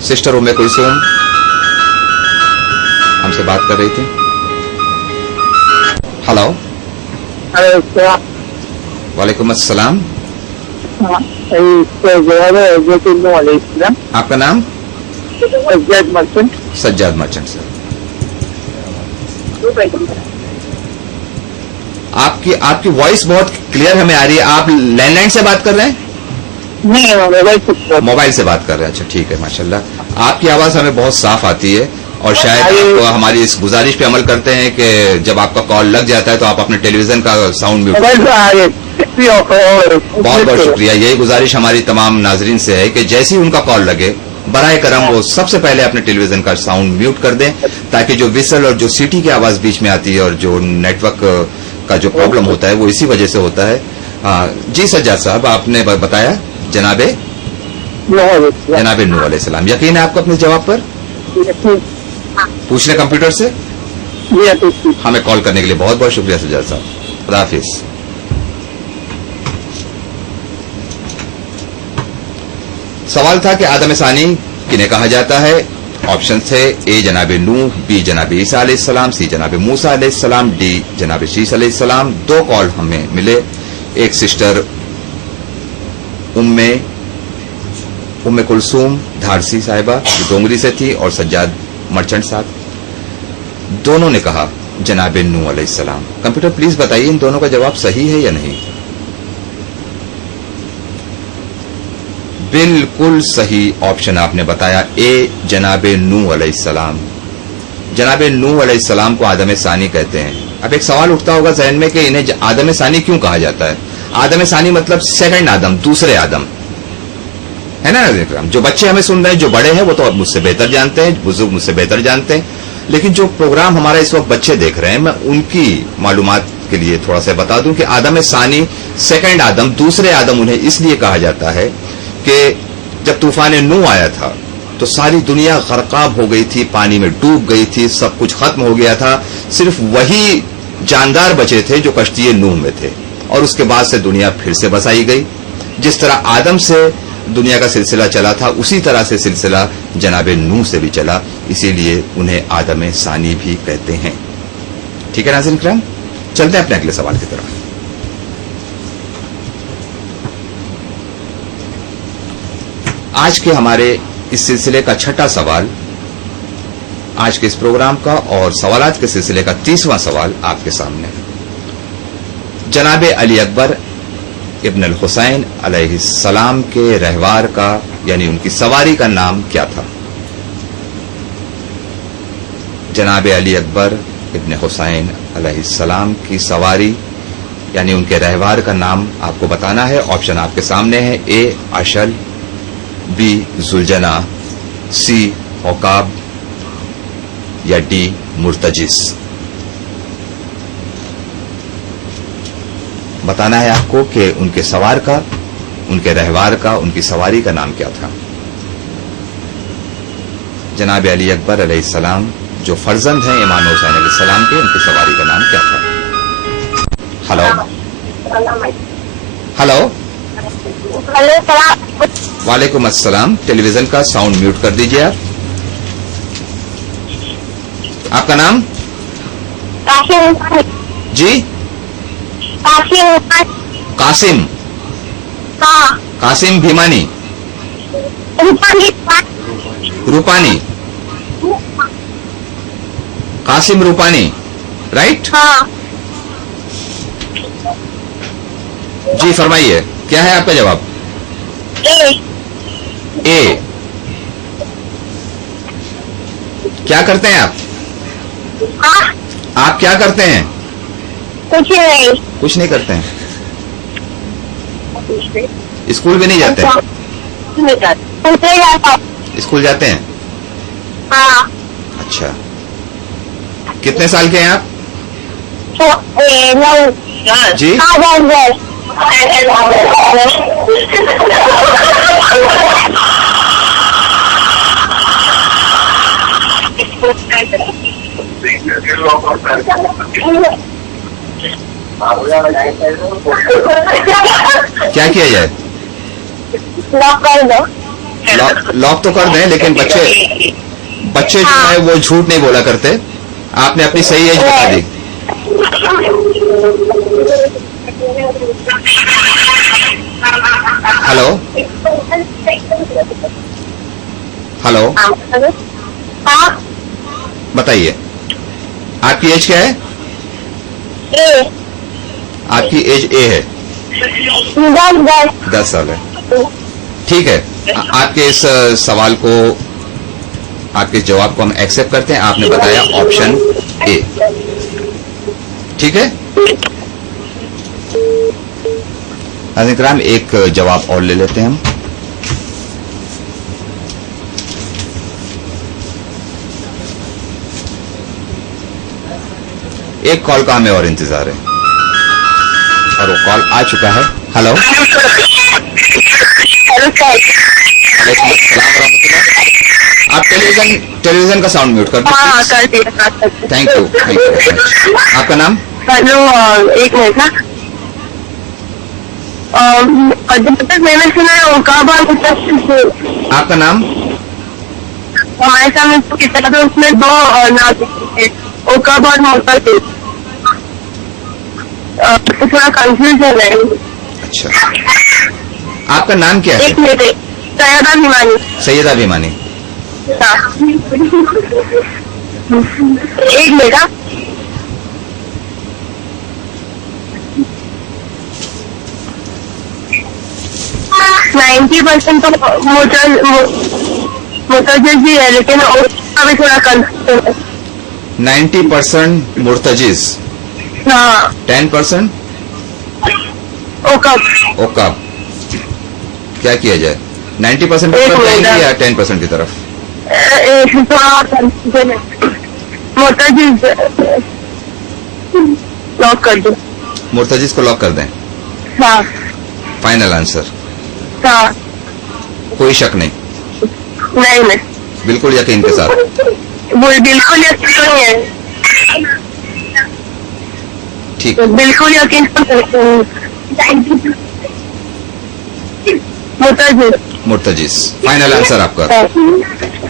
सिस्टर उम्मे कुलसूम हमसे बात कर रही थी। हेलो वालेकुम अस्सलाम। जवाब है हजरत नूह अलैहिस्सलाम। आपका नाम? Sajjad merchant. Sajjad merchant sir. आपकी वॉइस बहुत क्लियर हमें आ रही है। आप लैंडलाइन से बात कर रहे हैं? नहीं, मोबाइल से बात कर रहे हैं। अच्छा ठीक है, माशाल्लाह। आपकी आवाज हमें बहुत साफ आती है और शायद आप हमारी इस गुजारिश पे अमल करते हैं कि जब आपका कॉल लग जाता है तो आप अपने टेलीविजन का साउंड म्यूट। बहुत बहुत शुक्रिया। यही गुजारिश हमारी तमाम नाजरीन से है कि जैसे ही उनका कॉल लगे बराए करम वो सबसे पहले अपने टेलीविजन का साउंड म्यूट कर दें, ताकि जो विसल और जो सीटी की आवाज बीच में आती है और जो नेटवर्क का जो प्रॉब्लम होता है वो इसी वजह से होता है। जी सज्जाद साहब, आपने बताया जनाबे नूह अलैहिस्सलाम। यकीन है आपको अपने जवाब पर? पूछ लें कंप्यूटर से। हमें कॉल करने के लिए बहुत बहुत शुक्रिया सज्जाद साहब। खुदा हाफिज। सवाल था कि आदम सानी किन्हें कहा जाता है। ऑप्शन थे ए जनाब नूह, बी जनाब ईसा अलैहिस्सलाम, सी जनाब मूसा अलैहिस्सलाम, डी जनाब शीस अलैहिस्सलाम। 2 कॉल हमें मिले। एक सिस्टर उम्मे कुलसूम धारसी साहिबा जो डोंगरी से थी और सज्जाद मर्चेंट साहब, दोनों ने कहा जनाब नूह अलैहिस्सलाम। कंप्यूटर प्लीज बताइए इन दोनों का जवाब सही है या नहीं। बिल्कुल सही ऑप्शन आपने बताया ए जनाब नूह अलैहिस्सलाम। जनाब नूह अलैहिस्सलाम को आदम सानी कहते हैं। अब एक सवाल उठता होगा जहन में कि इन्हें आदम सानी क्यों कहा जाता है। आदम सानी मतलब सेकंड आदम, दूसरे आदम, है ना नाज़रीन। जो बच्चे हमें सुन रहे हैं, जो बड़े हैं, वो तो मुझसे बेहतर जानते हैं, बुजुर्ग मुझसे बेहतर जानते हैं, लेकिन जो प्रोग्राम हमारा इस वक्त बच्चे देख रहे हैं, मैं उनकी मालूमात के लिए थोड़ा सा बता दूं कि आदम सानी सेकंड आदम, दूसरे आदम उन्हें इसलिए कहा जाता है कि जब तूफान नूह आया था तो सारी दुनिया गरकाब हो गई थी, पानी में डूब गई थी, सब कुछ खत्म हो गया था। सिर्फ वही जानदार बचे थे जो कश्ती नूह में थे, और उसके बाद से दुनिया फिर से बसाई गई। जिस तरह आदम से दुनिया का सिलसिला चला था, उसी तरह से सिलसिला जनाब नूह से भी चला, इसीलिए उन्हें आदम सानी भी कहते हैं। ठीक है नाज़रीन किराम, चलते हैं अपने अगले सवाल की तरफ। आज के हमारे इस सिलसिले का छठा सवाल, आज के इस प्रोग्राम का और सवालात के सिलसिले का 30वां सवाल आपके सामने है। जनाब अली अकबर इब्न अल हुसैन अलैहिस्सलाम के रहवार का यानी उनकी सवारी का नाम क्या था। जनाब अली अकबर इब्न हुसैन अलैहिस्सलाम की सवारी यानी उनके रहवार का नाम आपको बताना है। ऑप्शन आपके सामने है। ए अशल, बी जुलजना, सी औकाब या डी मुर्तजिस। बताना है आपको कि उनके सवार का, उनके रहवार का, उनकी सवारी का नाम क्या था। जनाब अली अकबर अलैहिस्सलाम जो फर्जंद हैं इमाम हुसैन अलैहिस्सलाम के, उनकी सवारी का नाम क्या था। हेलो हेलो हेलो, वालेकुम अस्सलाम। टेलीविजन का साउंड म्यूट कर दीजिए आप। आपका नाम? जी कासिम। हाँ, कासिम भीमानी, रूपानी, कासिम रूपानी, राइट? हाँ, जी फरमाइए, क्या है आपका जवाब? ए। क्या करते हैं आप? हाँ, आप क्या करते हैं? कुछ नहीं। कुछ नहीं करते हैं। स्कूल भी नहीं जाते हैं? स्कूल जाते हैं। हाँ, अच्छा, कितने साल के हैं आप? जी क्या किया जाए? लॉक कर दो। लॉक तो कर दें, लेकिन बच्चे जो है वो झूठ नहीं बोला करते। आपने अपनी सही एज बता दी। हेलो हेलो, हाँ बताइए आपकी एज क्या है? ए आपकी एज ए है, 10 साल है। ठीक है, आपके इस सवाल को, आपके जवाब को हम एक्सेप्ट करते हैं। आपने बताया ऑप्शन ए, ठीक है। नाज़रीन, एक जवाब और ले लेते हैं हम। एक कॉल का हमें और इंतजार है और वो कॉल आ चुका है। Hello, hello sir. वालेकुम अस्सलाम वरहमतुल्लाह। आप टेलीविजन का साउंड म्यूट कर हाँ दीजिए। कर दिया। Thank you, thank you. आपका नाम? हेलो, एक मिनट ना। जब तक मैंने सुना है उनका बात, आपका नाम? हमारे सामने तो कितना था, उसमें दो नाम थे, ओका बहुत मोटा थे, तो थोड़ा कंफ्यूजन है। अच्छा, आपका नाम क्या है? एक मिनट, सैयदा भिमानी। सैयदा भिमानी। हाँ। एक मिनट। 90% तो मुर्तजिज़ भी है, लेकिन उसका भी थोड़ा कंफ्यूजन है। 90% मुर्तजिज़, हाँ 10% ओकब। ओकाब। क्या किया जाए? 90% की एक तरफ मिनट। जाएंगे या 10% की तरफ? थोड़ा कंफ्यूजन है। मुर्तजिज़ लॉक कर दो। मुर्तजिज़ को लॉक कर दें? हाँ फाइनल आंसर? हाँ। कोई शक नहीं, नहीं, बिल्कुल यकीन के साथ? बिल्कुल यकीन नहीं है। ठीक, बिल्कुल यकीन। मुर्तजिज़। मुर्तजिज़ फाइनल आंसर आपका?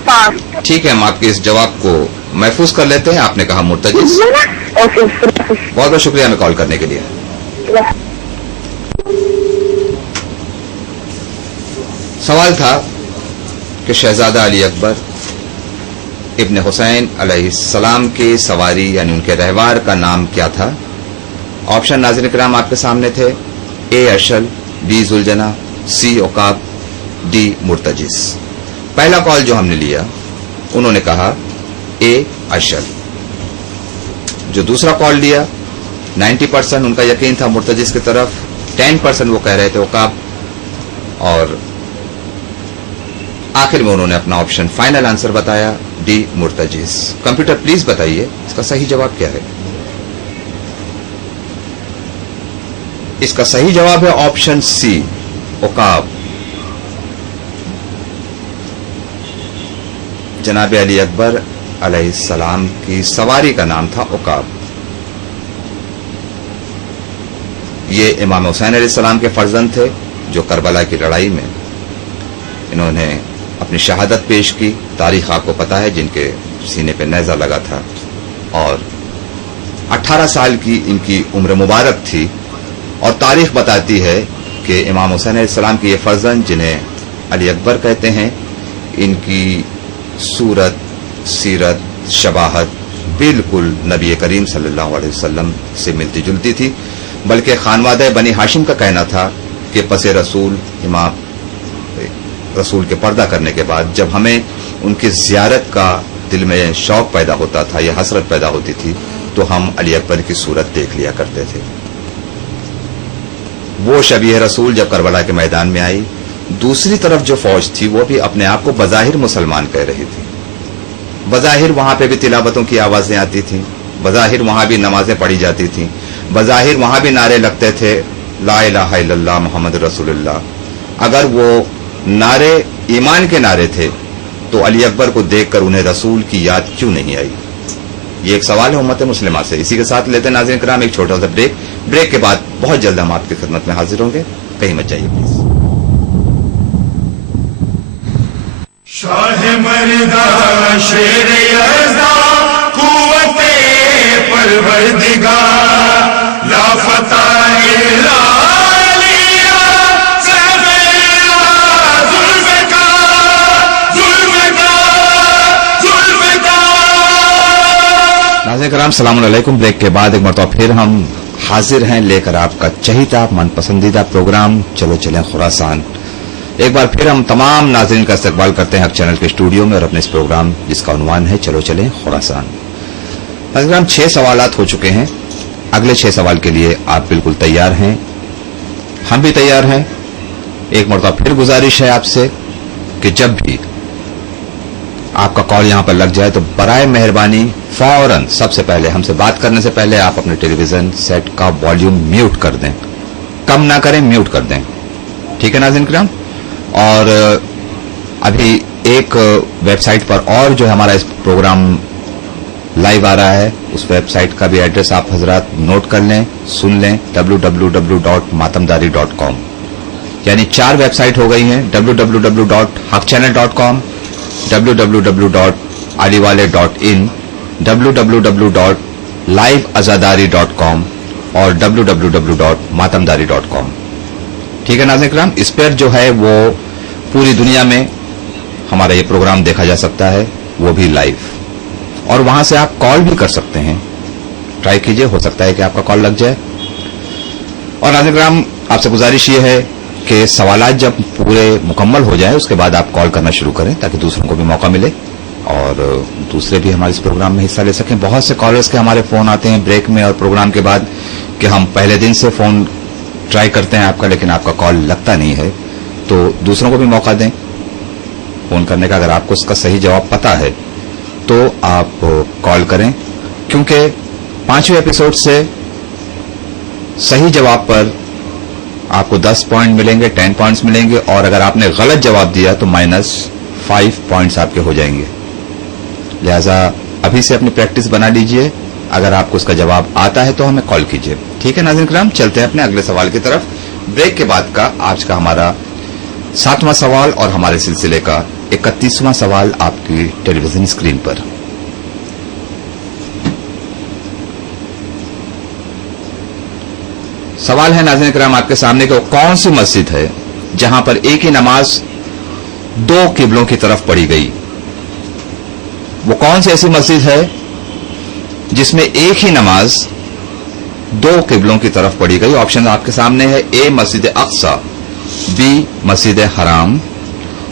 हाँ। ठीक है, हम आपके इस जवाब को महफूज कर लेते हैं। आपने कहा मुर्तजिज़। ओके। बहुत बहुत शुक्रिया हमें कॉल करने के लिए। सवाल था कि शहजादा अली अकबर इब्न हुसैन अलैहिस्सलाम के सवारी यानी उनके रहवार का नाम क्या था? ऑप्शन नाज़रीन किराम आपके सामने थे। ए अशल, बी जुलजना, सी ओकाब, डी मुर्तजिज़। पहला कॉल जो हमने लिया उन्होंने कहा ए अशल। जो दूसरा कॉल लिया 90% उनका यकीन था मुर्तजिज़ की तरफ, 10% वो कह रहे थे ओकाब, और आखिर में उन्होंने अपना ऑप्शन फाइनल आंसर बताया डी मुर्तजिज़। कंप्यूटर प्लीज बताइए इसका सही जवाब क्या है? इसका सही जवाब है ऑप्शन सी ओकाब। जनाब अली अकबर अलैहिस्सलाम की सवारी का नाम था ओकाब। ये इमाम हुसैन अलैहिस्सलाम के फर्जंद थे जो करबला की लड़ाई में इन्होंने अपनी शहादत पेश की। तारीख आपको पता है, जिनके सीने पे नेज़ा लगा था और 18 साल की इनकी उम्र मुबारक थी। और तारीख बताती है कि इमाम हुसैन अलैहिस्सलाम के ये फर्जंद जिन्हें अली अकबर कहते हैं, इनकी सूरत, सीरत, शबाहत बिल्कुल नबी करीम सल्लल्लाहु अलैहि वसल्लम से मिलती जुलती थी। बल्कि खानवादा बनी हाशिम का कहना था कि पसे रसूल इमाम रसूल के पर्दा करने के बाद जब हमें उनकी जियारत का दिल में शौक पैदा होता था या हसरत पैदा होती थी तो हम अली अकबर की सूरत देख लिया करते थे। वो शबीह रसूल जब करबला के मैदान में आई, दूसरी तरफ जो फौज थी वो भी अपने आप को बज़ाहिर मुसलमान कह रही थी। बज़ाहिर वहां पे भी तिलावतों की आवाजें आती थी, बज़ाहिर वहां भी नमाजें पढ़ी जाती थी, बज़ाहिर वहां भी नारे लगते थे ला इलाहा इल्लल्लाह मुहम्मद रसूलुल्लाह। अगर वो नारे ईमान के नारे थे तो अली अकबर को देखकर उन्हें रसूल की याद क्यों नहीं आई? ये एक सवाल है उम्मत मुस्लिमा से। इसी के साथ लेते हैं नाज़रीन किराम एक छोटा सा ब्रेक के बाद बहुत जल्द हम आपकी खिदमत में हाजिर होंगे। कहीं मत जाइए प्लीज। शाह मर्दा शेर यज़दा कुव्वते परवरदिगार ला फता इल्ला अलिया ज़ुल्फ़कार करम सलाम अलैकुम। ब्रेक के बाद एक मरतबा फिर हम हाजिर हैं लेकर आपका चहीता मन पसंदीदा प्रोग्राम चलो चलें खुरासान। एक बार फिर हम तमाम नाज़रीन का इस्तकबाल करते हैं हक चैनल के स्टूडियो में और अपने इस प्रोग्राम जिसका उन्वान है चलो चलें खुरासान। प्रोग्राम 6 सवालात हो चुके हैं। अगले 6 सवाल के लिए आप बिल्कुल तैयार हैं, हम भी तैयार हैं। एक मरतबा फिर गुजारिश है आपसे कि जब भी आपका कॉल यहां पर लग जाए तो बराए मेहरबानी फौरन सबसे पहले हमसे बात करने से पहले आप अपने टेलीविजन सेट का वॉल्यूम म्यूट कर दें, कम ना करें, म्यूट कर दें, ठीक है नाज़रीन किराम। और अभी एक वेबसाइट पर और जो हमारा इस प्रोग्राम लाइव आ रहा है उस वेबसाइट का भी एड्रेस आप हजरात नोट कर लें, सुन लें, www.matamdari.com। यानी 4 वेबसाइट हो गई हैं, www.hakchannel.com, www.aliwale.in, www.liveazadari.com और www.matamdari.com। ठीक है नाज़रीन किराम, इस पर जो है वो पूरी दुनिया में हमारा ये प्रोग्राम देखा जा सकता है, वो भी लाइव, और वहां से आप कॉल भी कर सकते हैं। ट्राई कीजिए, हो सकता है कि आपका कॉल लग जाए। और नाज़रीन किराम आपसे गुजारिश ये है कि सवालात जब पूरे मुकम्मल हो जाए उसके बाद आप कॉल करना शुरू करें ताकि दूसरों को भी मौका मिले और दूसरे भी हमारे इस प्रोग्राम में हिस्सा ले सकें। बहुत से कॉलर्स के हमारे फोन आते हैं ब्रेक में और प्रोग्राम के बाद कि हम पहले दिन से फोन ट्राई करते हैं आपका, लेकिन आपका कॉल लगता नहीं है, तो दूसरों को भी मौका दें फोन करने का। अगर आपको उसका सही जवाब पता है तो आप कॉल करें, क्योंकि 5वें एपिसोड से सही जवाब पर आपको 10 पॉइंट मिलेंगे, 10 पॉइंट्स मिलेंगे, और अगर आपने गलत जवाब दिया तो -5 पॉइंट्स आपके हो जाएंगे। लिहाजा अभी से अपनी प्रैक्टिस बना लीजिए। अगर आपको उसका जवाब आता है तो हमें कॉल कीजिए, ठीक है नाज़रीन किराम। चलते हैं अपने अगले सवाल की तरफ। ब्रेक के बाद का आज का हमारा 7वां सवाल और हमारे सिलसिले का 31वां सवाल आपकी टेलीविजन स्क्रीन पर। सवाल है नाज़रीन किराम आपके सामने कि वो कौन सी मस्जिद है जहां पर एक ही नमाज 2 किबलों की तरफ पढ़ी गई। वो कौन सी ऐसी मस्जिद है जिसमें एक ही नमाज 2 किबलों की तरफ पढ़ी गई। ऑप्शन आपके सामने है, ए मस्जिद अक्सा, बी मस्जिद हराम,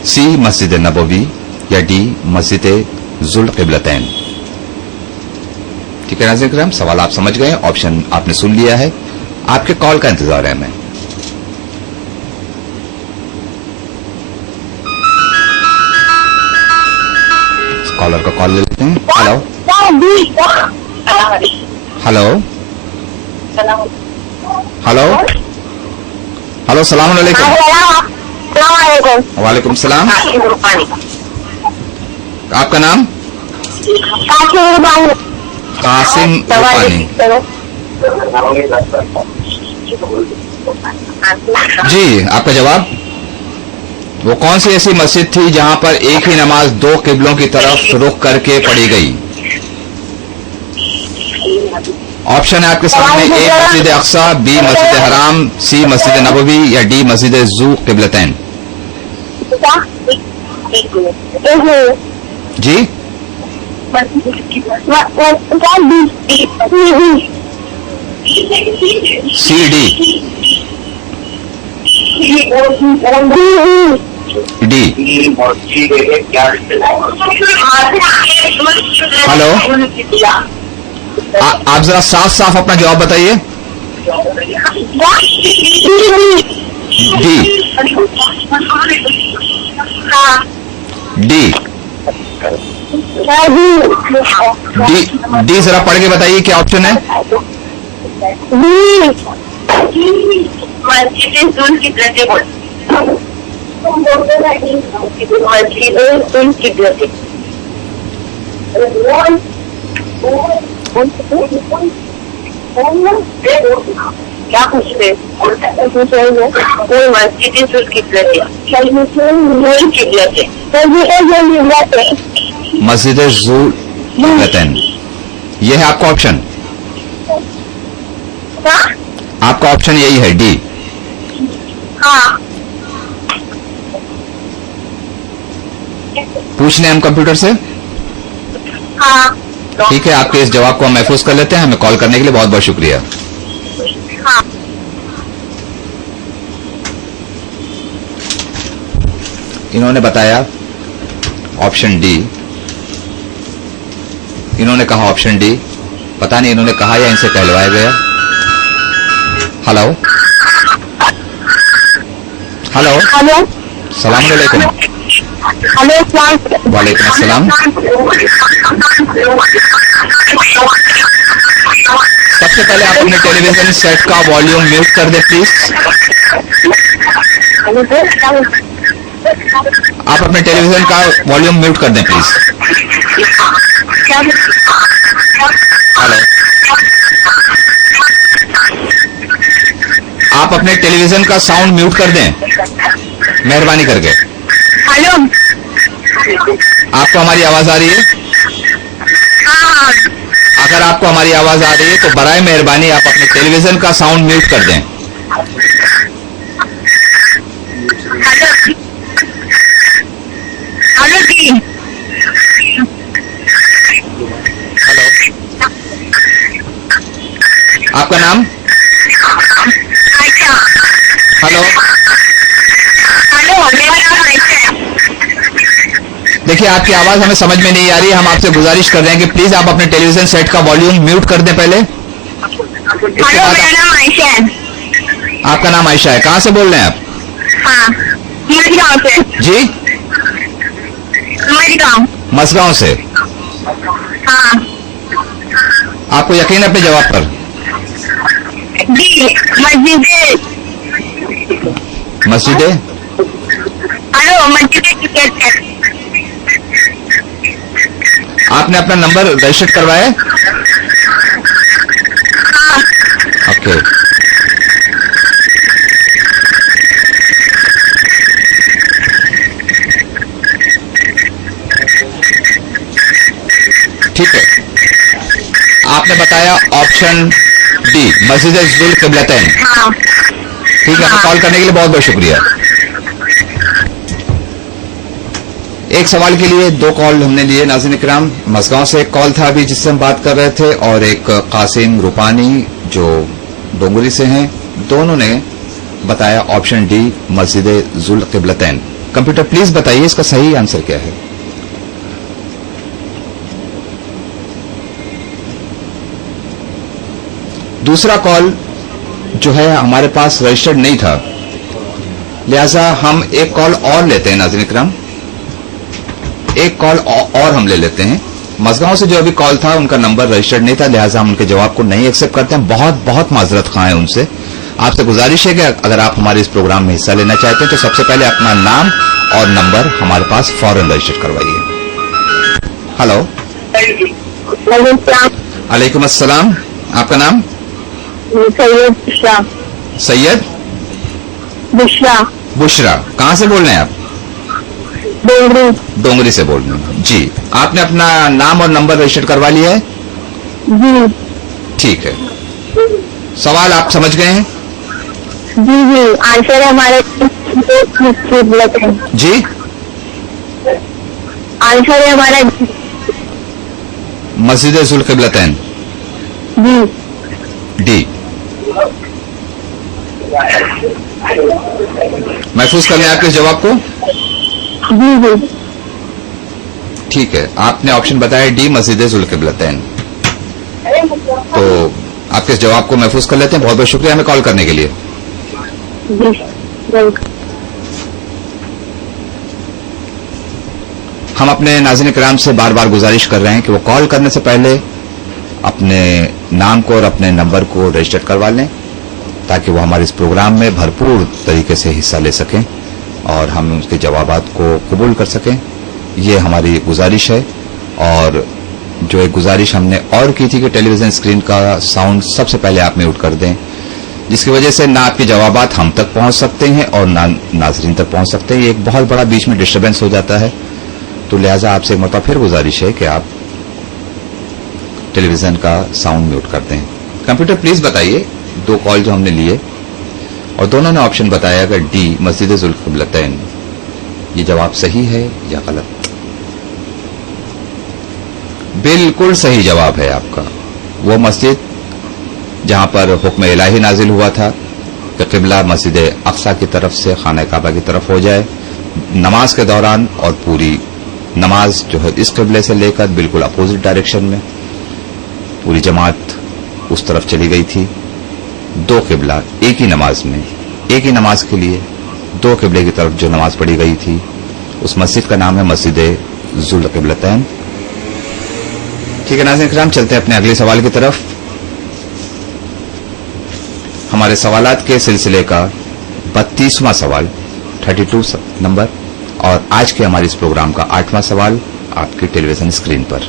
सी मस्जिद नबवी या डी मस्जिद जुल क़िबलतैन। ठीक है नाज़रीन किराम, सवाल आप समझ गए, ऑप्शन आपने सुन लिया है, आपके कॉल का इंतजार है हमें। कॉलर का कॉल ले लेते हैं। हेलो हेलो हेलो हेलो, सलाम अलैकुम। वालेकुम सलाम। आपका नाम? कासिम रूपानी। जी, आपका जवाब? वो कौन सी ऐसी मस्जिद थी जहां पर एक ही नमाज 2 किबलों की तरफ रुख करके पढ़ी गई? ऑप्शन है आपके सामने, ए मस्जिद अक्सा, बी मस्जिद हराम, सी मस्जिद नबवी या डी मस्जिद जू क़िबलतैन। जी सी डी डी। हेलो, आप जरा साफ साफ अपना जवाब बताइए। डी डी डी डी जरा पढ़ के बताइए क्या ऑप्शन है। क्या पूछते कोई मस्जिद मस्जिद जू क़िबलतैन, ये है आपका ऑप्शन? आपका ऑप्शन यही है, डी? हाँ। पूछ लें हम कंप्यूटर से? हाँ। ٹھیک ہے, آپ کے اس جواب کو ہم محفوظ کر لیتے ہیں. ہمیں کال کرنے کے لیے بہت بہت شکریہ. ہاں. انہوں نے بتایا آپشن ڈی. انہوں نے کہا آپشن ڈی. پتا نہیں انہوں نے کہا یا ان سے کہلوایا گیا. ہلو ہلو, ہلو السلام علیکم. ہلو. وعلیکم السلام. سب سے پہلے آپ اپنے ٹیلی ویژن سیٹ کا والیوم میوٹ کر دیں پلیز. آپ اپنے ٹیلی ویژن کا والیوم میوٹ کر دیں پلیز. ہلو, آپ اپنے ٹیلی ویژن کا ساؤنڈ میوٹ کر دیں مہربانی کر کے. ہلو. آپ کو ہماری آواز آ رہی ہے؟ ہاں. اگر آپ کو ہماری آواز آ رہی ہے تو برائے مہربانی آپ اپنے ٹیلی ویژن کا ساؤنڈ میوٹ کر دیں. ہلو جی. ہلو, آپ کا نام؟ عائشہ. ہلو, ہلو, میرا نام عائشہ ہے. دیکھیے آپ کی آواز ہمیں سمجھ میں نہیں آ رہی ہے. ہم آپ سے گزارش کر رہے ہیں کہ پلیز آپ اپنے ٹیلی ویژن سیٹ کا والیوم میوٹ کر دیں پہلے. ہلو, میرا نام عائشہ ہے. آپ کا نام عائشہ ہے. کہاں سے بول رہے ہیں آپ؟ ہاں, مجھگاؤں سے. جی, مجھگاؤں. مسگاؤں سے. ہاں آپ کو یقین اپنے جواب پر؟ جی. مسجد ہے. ہلو, مسجد ٹکٹ ہے. آپ نے اپنا نمبر رجسٹر کروایا ہے؟ ہاں. اوکے. ٹھیک ہے, آپ نے بتایا آپشن ڈی مسجد ذوالقبلتین. ہاں. ٹھیک ہے, ہمیں کال کرنے کے لیے بہت بہت شکریہ. ایک سوال کے لیے دو کال ہم نے لیے ناظرین کرام. مسگاؤں سے ایک کال تھا ابھی جس سے ہم بات کر رہے تھے, اور ایک قاسم روپانی جو ڈونگری سے ہیں. دونوں نے بتایا option D Masjid ذوالقبلتین. Computer please بتائیے اس کا صحیح آنسر کیا ہے. دوسرا کال جو ہے ہمارے پاس رجسٹرڈ نہیں تھا, لہذا ہم ایک کال اور لیتے ہیں ناظرین کرام. ایک کال اور ہم لے لیتے ہیں. مسگاؤں سے جو ابھی کال تھا ان کا نمبر رجسٹرڈ نہیں تھا, لہذا ہم ان کے جواب کو نہیں ایکسپٹ کرتے ہیں. بہت بہت معذرت خواہ ہیں ان سے. آپ سے گزارش ہے کہ اگر آپ ہمارے اس پروگرام میں حصہ لینا چاہتے ہیں تو سب سے پہلے اپنا نام اور نمبر ہمارے پاس فوراً رجسٹر کروائیے. ہلو. وعلیکم السلام. آپ کا نام؟ سید بشرا. سید بشرا. بشرا. کہاں سے بول رہے ہیں آپ؟ ڈونگری. ڈونگری سے بول رہے ہیں. جی, آپ نے اپنا نام اور نمبر رجسٹر کروا لیا ہے؟ جی. ٹھیک ہے, سوال آپ سمجھ گئے ہیں؟ جی جی. آنسر ہمارے جی, آنسر ہے ہمارا مسجد ذوالقبلتین. جی. ڈی. محفوظ کر لیں آپ کے اس جواب کو. جی جی. ٹھیک ہے, آپ نے آپشن بتایا ڈی مسجد ذوالقبلتین. تو آپ کے اس جواب کو محفوظ کر لیتے ہیں. بہت بہت شکریہ ہمیں کال کرنے کے لیے. ہم اپنے ناظرین کرام سے بار بار گزارش کر رہے ہیں کہ وہ کال کرنے سے پہلے اپنے نام کو اور اپنے نمبر کو رجسٹر کروا لیں تاکہ وہ ہمارے اس پروگرام میں بھرپور طریقے سے حصہ لے سکیں اور ہم ان کے جوابات کو قبول کر سکیں. یہ ہماری گزارش ہے. اور جو ایک گزارش ہم نے اور کی تھی کہ ٹیلی ویژن اسکرین کا ساؤنڈ سب سے پہلے آپ میوٹ کر دیں, جس کی وجہ سے نہ آپ کے جوابات ہم تک پہنچ سکتے ہیں اور نہ ناظرین تک پہنچ سکتے ہیں. یہ ایک بہت بڑا بیچ میں ڈسٹربینس ہو جاتا ہے. تو لہٰذا آپ سے ایک مرتبہ پھر گزارش ہے کہ آپ ٹیلی ویژن کا ساؤنڈ میوٹ کر دیں. کمپیوٹر پلیز بتائیے دو کال جو ہم نے لیے اور دونوں نے آپشن بتایا کہ ڈی مسجد ذوالقبلتین, یہ جواب صحیح ہے یا غلط؟ بالکل صحیح جواب ہے آپ کا. وہ مسجد جہاں پر حکم الہی نازل ہوا تھا کہ قبلہ مسجد اقصی کی طرف سے خانہ کعبہ کی طرف ہو جائے، نماز کے دوران اور پوری نماز جو ہے اس قبلے سے لے کر بالکل اپوزٹ ڈائریکشن میں پوری جماعت اس طرف چلی گئی تھی. دو قبلہ ایک ہی نماز میں، ایک ہی نماز کے لیے دو قبلے کی طرف جو نماز پڑھی گئی تھی، اس مسجد کا نام ہے مسجد ذوالقبلتین. ٹھیک ہے ناظرین کرام، چلتے ہیں اپنے اگلے سوال کی طرف. ہمارے سوالات کے سلسلے کا 32واں سوال 32 نمبر، اور آج کے ہمارے اس پروگرام کا 8واں سوال آپ کی ٹیلی ویژن اسکرین پر.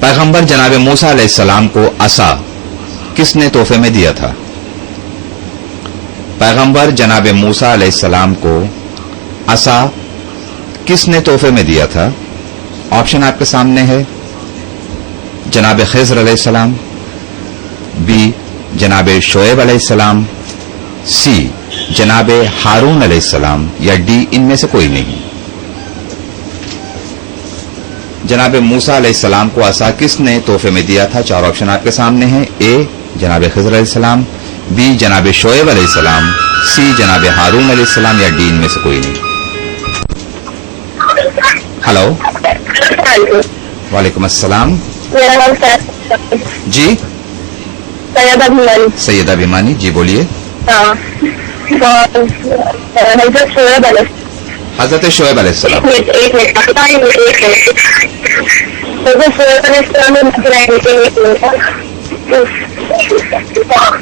پیغمبر جناب موسیٰ علیہ السلام کو عصا کس نے تحفے میں دیا تھا؟ پیغمبر جناب موسیٰ علیہ السلام کو عصا کس نے تحفے میں دیا تھا؟ آپشن آپ کے سامنے ہے. جناب خضر علیہ السلام، بی جناب شعیب علیہ السلام، سی جناب ہارون علیہ السلام، یا ڈی ان میں سے کوئی نہیں. جناب موسیٰ علیہ السلام کو عصا کس نے تحفے میں دیا تھا؟ چار آپشن آپ کے سامنے ہیں. اے جناب خضر علیہ السلام، بی جناب شعیب علیہ السلام، سی جناب ہارون علیہ السلام، یا ڈی ان میں سے کوئی نہیں. ہلو، وعلیکم السلام. میرا نام سیدہ جی بھیمانی. سیدہ بھیمانی، جی بولیے. ہاں، حضرت شعیب علیہ حضرت شعیب علیہ السلام. ایک منٹ حضرت شعیب علیہ السلام نے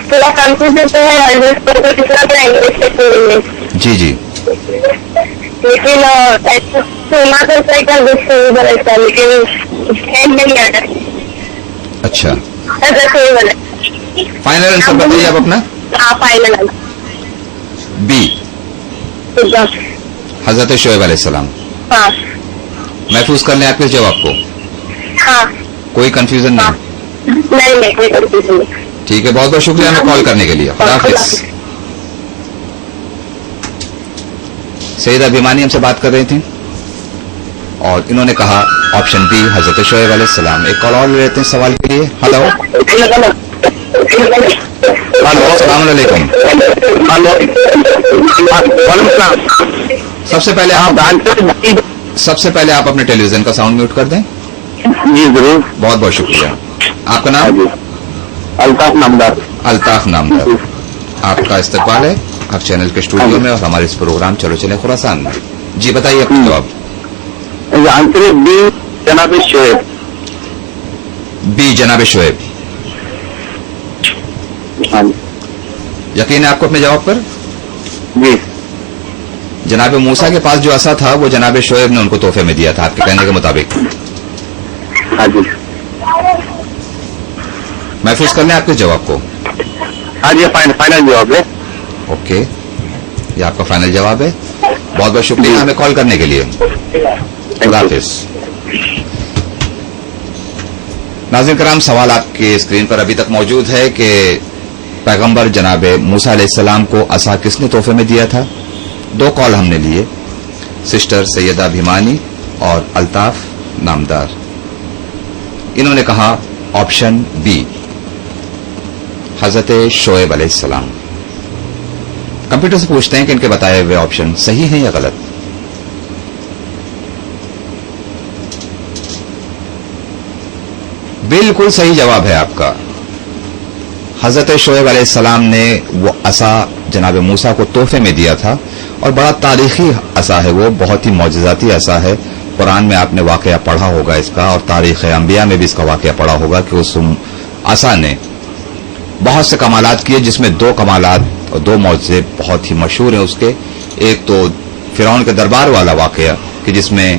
تھوڑا کنفیوژن تو ہے کتنا بنائیں گے. جی جی لیکن سنا تو صحیح کر شعیب علیہ السلام، لیکن ہینڈ نہیں آتا. اچھا، حضرت شعیب علیہ. فائنل آنسر بتائیے آپ اپنا. ہاں فائنل بی حضرت شعیب علیہ السلام. ہاں محفوظ کر لیں آپ کے جواب کو، ہاں کوئی کنفیوژن نہیں. نہیں کوئی کنفیوژن نہیں. ٹھیک ہے، بہت بہت شکریہ ہمیں کال کرنے کے لیے. خدا حافظ. سیدہ بھیمانی ہم سے بات کر رہی تھیں اور انہوں نے کہا آپشن بی حضرت شعیب علیہ السلام. ایک کال اور لے لیتے ہیں سوال کے لیے. ہلو، السلام علیکم. سب سے پہلے آپ اپنے ٹیلی ویژن کا ساؤنڈ میوٹ کر دیں. جی ضرور. بہت بہت شکریہ. آپ کا نام؟ الطاف نامدار. الطاف نامدار. آپ کا استقبال ہے آپ چینل کے اسٹوڈیو میں اور ہمارے اس پروگرام چلو چلیں خراسان میں. جی بتائیے اپنا جواب. آنسر بی جناب شعیب. بی جناب شعیب. ہاں جی. یقین ہے آپ کو اپنے جواب پر؟ جی. جناب موسیٰ کے پاس جو عصا تھا وہ جناب شعیب نے ان کو تحفے میں دیا تھا آپ کے کہنے کے مطابق. ہاں جی. محفوظ کر لیں آپ کے جواب کو. ہاں جی فائنل جواب ہے. اوکے، یہ آپ کا فائنل جواب ہے. بہت بہت شکریہ ہمیں کال کرنے کے لیے. خدا حافظ. ناظرین کرام، سوال آپ کے اسکرین پر ابھی تک موجود ہے کہ پیغمبر جناب موسیٰ علیہ السلام کو عصا کس نے تحفے میں دیا تھا. دو کال ہم نے لیے، سسٹر سیدہ بھیمانی اور الطاف نامدار. انہوں نے کہا آپشن بی حضرت شعیب علیہ السلام. کمپیوٹر سے پوچھتے ہیں کہ ان کے بتائے ہوئے آپشن صحیح ہیں یا غلط. بالکل صحیح جواب ہے آپ کا. حضرت شعیب علیہ السلام نے وہ عصا جناب موسیٰ کو تحفے میں دیا تھا اور بڑا تاریخی عصا ہے، وہ بہت ہی معجزاتی عصا ہے. قرآن میں آپ نے واقعہ پڑھا ہوگا اس کا، اور تاریخ انبیاء میں بھی اس کا واقعہ پڑھا ہوگا کہ اس عصا نے بہت سے کمالات کیے، جس میں دو کمالات اور دو معجزے بہت ہی مشہور ہیں اس کے. ایک تو فرعون کے دربار والا واقعہ کہ جس میں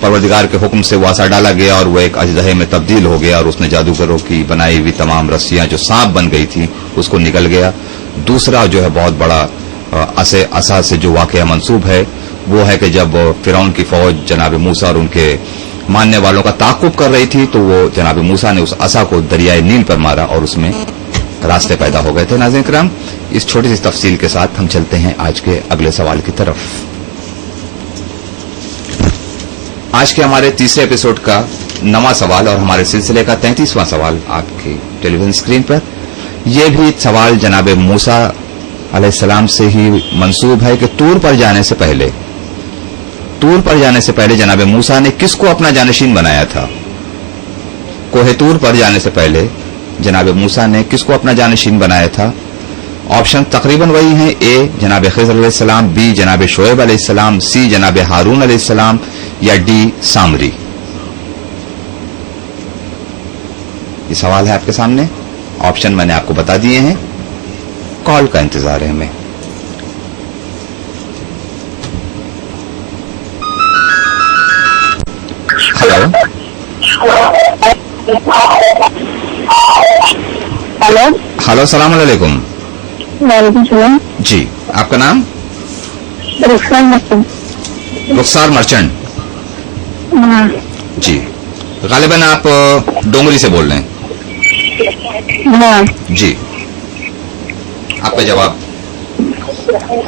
پروردگار کے حکم سے وہ عصا ڈالا گیا اور وہ ایک اژدہے میں تبدیل ہو گیا اور اس نے جادوگروں کی بنائی ہوئی تمام رسیاں جو سانپ بن گئی تھی اس کو نکل گیا. دوسرا جو ہے بہت بڑا عصا سے جو واقعہ منسوب ہے وہ ہے کہ جب فرعون کی فوج جناب موسیٰ اور ان کے ماننے والوں کا تعاقب کر رہی تھی تو وہ جناب موسیٰ نے اس عصا کو دریائے نیل پر مارا اور اس میں रास्ते पैदा हो गए थे। नाज़रीन किराम, इस छोटी सी तफसील के साथ हम चलते हैं आज के अगले सवाल की तरफ। आज के हमारे तीसरे एपिसोड का नवा सवाल और हमारे सिलसिले का 33वां सवाल आपकी टेलीविजन स्क्रीन पर। यह भी सवाल जनाब मूसा अलैहिस्सलाम से ही मंसूब है कि तूर पर जाने से पहले जनाब मूसा ने किसको अपना जानशीन बनाया था। कोहे तूर पर जाने से पहले जनाब मूसा ने किसको अपना जानशीन बनाया था। ऑप्शन तकरीबन वही हैं, ए जनाब खिज़र अलैहिस्सलाम, बी जनाब शोएब अलैहिस्सलाम, सी जनाब हारून अलैहिस्सलाम या डी सामरी। ये सवाल है आपके सामने, ऑप्शन मैंने आपको बता दिए हैं, कॉल का इंतजार है हमें। हेलो हेलो, हेलो, सलाम अलैकुम। वालेकुम सलाम। जी, आपका नाम? रुखसार मर्चेंट। हाँ जी, गालिबन आप डोंगरी से बोल रहे हैं। हाँ, जी, आपका जवाब?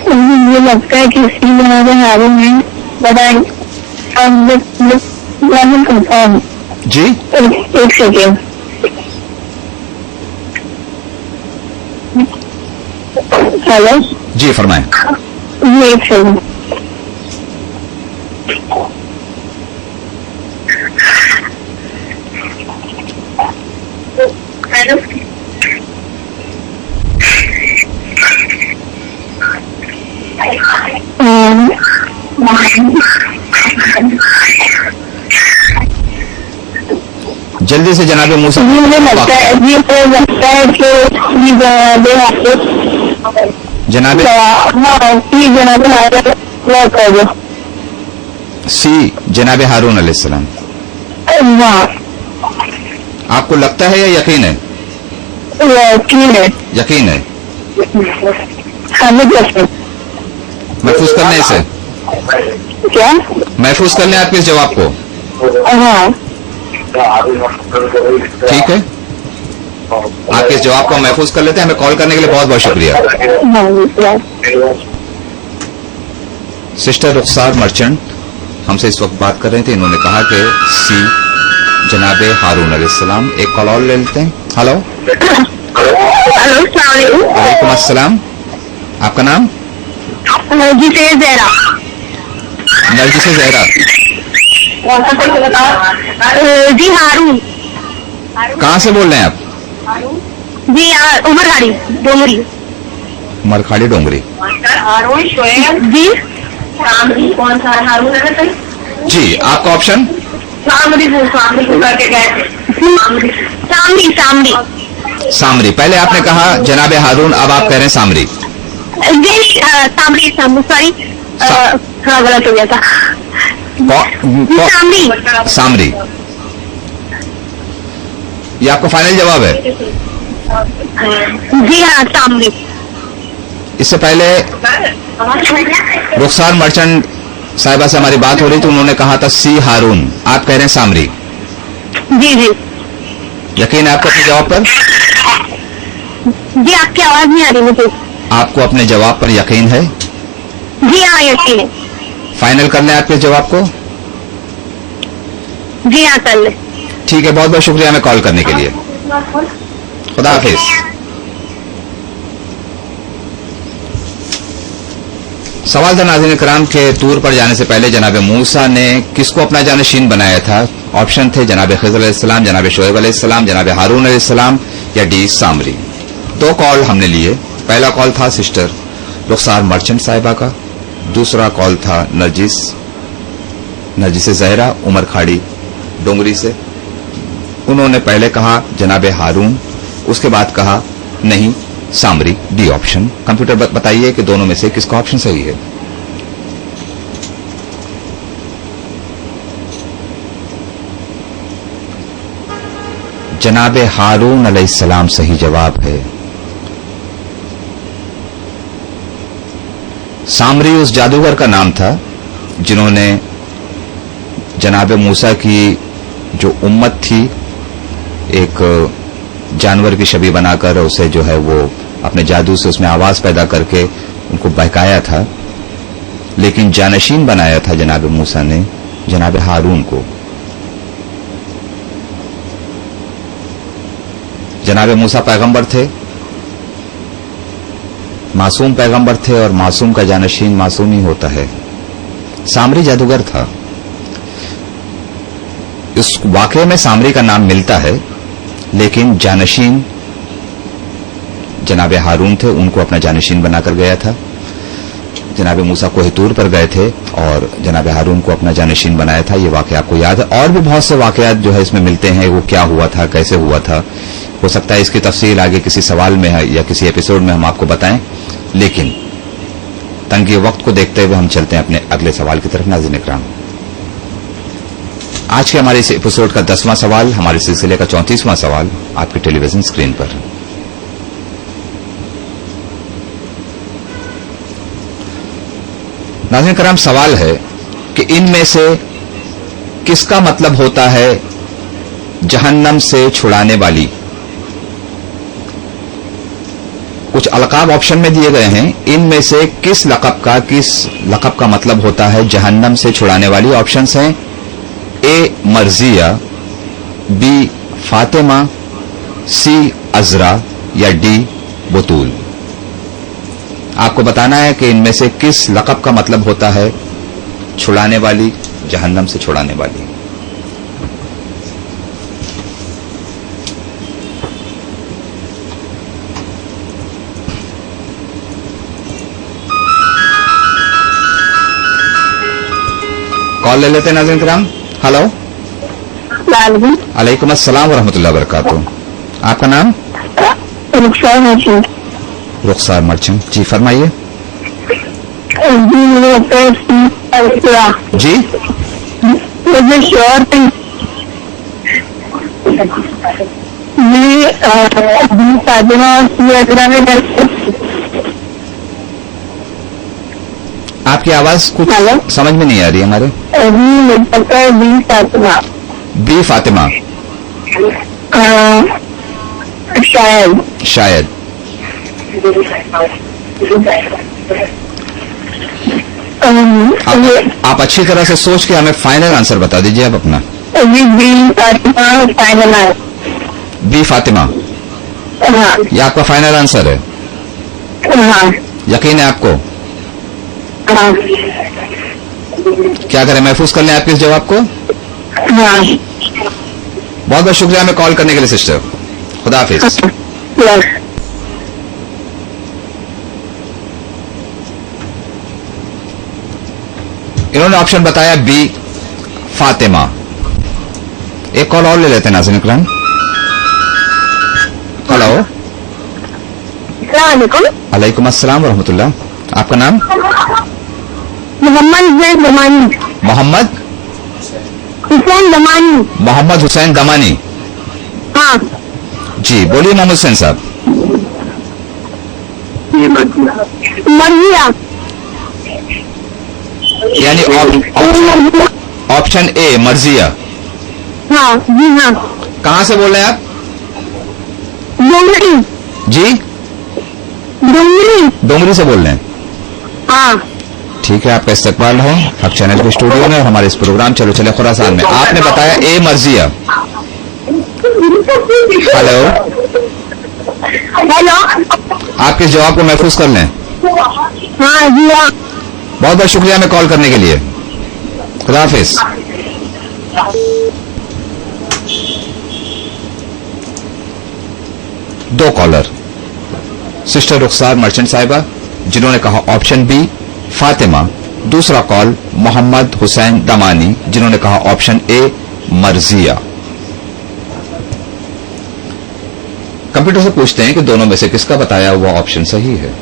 मुझे लगता है कि इसकी जनाब हारून है, बताएं। कंफर्म। जी, एक सेकेंड। हेलो जी, फरमाएं। ये एक सेकेंड। हेलो, जल्दी से जनाब मूसा। मुझे लगता है कि जनाब कर दो। सी जनाब हारून अलैहिस्सलाम। आपको लगता है या यकीन है? यकीन है। यकीन है। 100%। महफूज करने इसे, क्या? महफूज करने आपके इस जवाब को। हाँ, ठीक है, आपके इस जवाब को हम महफूज कर लेते हैं। हमें कॉल करने के लिए बहुत बहुत शुक्रिया। सिस्टर रुखसार मर्चेंट हमसे इस वक्त बात कर रहे थे। इन्होंने कहा कि सी जनाब हारून अलैहिस्सलाम। एक कॉल और ले लेते हैं। हेलो, हेलो, वालेकुम अस्सलाम। आपका नाम? नरगिस ज़हरा। नरगिस ज़हरा। जी हारून। कहाँ से बोल रहे हैं आप? जी उमरखाड़ी डोंगरी। मरखाड़ी डोंगरी। हारून शोएब। जी कौन सा हारून है? जी, आपका ऑप्शन? सामरी। पहले आपने कहा जनाब हारून, अब आप कह रहे हैं सामरी। सामरी, सॉरी, थोड़ा गलत हो गया था। सामरी। ये आपका फाइनल जवाब है? जी हाँ, सामरी। इससे पहले रुखसार मर्चेंट साहिबा से हमारी बात हो रही थी, उन्होंने कहा था सी हारून। आप कह रहे हैं सामरी। जी जी। यकीन है आपको अपने जवाब पर? जी, आपकी आवाज नहीं आ रही मुझे। आपको अपने जवाब पर यकीन है? जी हाँ, यकीन है। फाइनल कर लें आपके जवाब को? जी हाँ, कर ले। ठीक है, बहुत बहुत शुक्रिया हमें कॉल करने के लिए। खुदा हाफिज। सवाल था नाज़रीन किराम के तूर पर जाने से पहले जनाब मूसा ने किसको अपना जानशीन बनाया था। ऑप्शन थे जनाब खिज़र अलैहिस्सलाम, जनाब शोएब अलैहिस्सलाम, जनाब हारून अलैहिस्सलाम या डी सामरी। 2 कॉल हमने लिए। पहला कॉल था सिस्टर रुखसार मर्चेंट साहिबा का, दूसरा कॉल था नरगिस ज़हरा उमरखाड़ी डोंगरी से। उन्होंने पहले कहा जनाब हारून, उसके बाद कहा नहीं सामरी, डी ऑप्शन। कंप्यूटर बताइए कि दोनों में से किसका ऑप्शन सही है। जनाब हारून अलैहिस्सलाम सही जवाब है। सामरी उस जादूगर का नाम था जिन्होंने जनाब मूसा की जो उम्मत थी, एक जानवर की छवि बनाकर उसे जो है वो अपने जादू से उसमें आवाज पैदा करके उनको बहकाया था, लेकिन जानशीन बनाया था जनाब मूसा ने जनाब हारून को। जनाब मूसा पैगंबर थे, मासूम पैगंबर थे, और मासूम का जानशीन मासूम ही होता है। सामरी जादूगर था। इस वाकये में सामरी का नाम मिलता है, लेकिन जानशीन जनाब हारून थे, उनको अपना जानशीन बनाकर गया था। जनाब मूसा कोहितूर पर गए थे और जनाब हारून को अपना जानशीन बनाया था। ये वाकया आपको याद है। और भी बहुत से वाकयात जो है इसमें मिलते हैं, वो क्या हुआ था, कैसे हुआ था। हो सकता है इसकी तफसील आगे किसी सवाल में है या किसी एपिसोड में हम आपको बताएं, लेकिन तंगी वक्त को देखते हुए हम चलते हैं अपने अगले सवाल की तरफ। नाज़रीन इकराम, आज के हमारे इस एपिसोड का 10वां सवाल, हमारे सिलसिले का 34वां सवाल आपकी टेलीविजन स्क्रीन पर। नाज़रीन इकराम, सवाल है कि इनमें से किसका मतलब होता है जहन्नम से छुड़ाने वाली। कुछ अलकाब ऑप्शन में दिए गए हैं, इनमें से किस लक़ब का मतलब होता है जहन्नम से छुड़ाने वाली। ऑप्शंस हैं ए मर्जिया, बी फातिमा, सी अजरा या डी बतूल। आपको बताना है कि इनमें से किस लक़ब का मतलब होता है छुड़ाने वाली, जहन्नम से छुड़ाने वाली। कॉल ले लेते हैं नाज़रीन किराम। हेलो, अलैकुम अस्सलाम वरहमतुल्लाहि वबरकातुहू। आपका नाम? रुखसार मर्चेंट। जी फरमाइए। जी मुझे श्योर थी आपकी आवाज कुछ समझ में नहीं आ रही हमारे। बी फातिमा। शायद आप अच्छी तरह से सोच के हमें फाइनल आंसर बता दीजिए आप अपना। बी फातिमा, ये आपका फाइनल आंसर है? यकीन है आपको? क्या करें, महफूज कर लें आपके इस जवाब को? बहुत बहुत शुक्रिया हमें कॉल करने के लिए सिस्टर। खुदा हाफिज। इन्होंने ऑप्शन बताया बी फातिमा। एक कॉल और ले लेते हैं नाज़रीन इकराम। हेलो, अलैकुम अस्सलाम वरहमतुल्लाह। आपका नाम? मोहम्मद दमानी। मोहम्मद हुसैन दमानी। मोहम्मद हुसैन दमानी। हाँ जी बोलिए मोहम्मद हुसैन साहब। मर्जिया। यानी ऑप्शन ए मर्जिया। हाँ जी हाँ। कहाँ से बोल रहे हैं आप? डोंगरी। जी डोंगरी से बोल रहे हैं। हाँ ठीक है, आपका इस्तकबाल हो हक चैनल के स्टूडियो में और हमारे इस प्रोग्राम चलो चले खुरासान में। आपने बताया ए मर्जिया। हेलो हेलो, आपके जवाब को महफूज कर लें। हाँ जी हाँ। बहुत बहुत शुक्रिया हमें कॉल करने के लिए। खुदा हाफिज। दो कॉलर, सिस्टर रुखसार मर्चेंट साहिबा जिन्होंने कहा ऑप्शन बी फातिमा, दूसरा कॉल मोहम्मद हुसैन दमानी जिन्होंने कहा ऑप्शन ए मर्जिया। कंप्यूटर से पूछते हैं कि दोनों में से किसका बताया हुआ ऑप्शन सही है।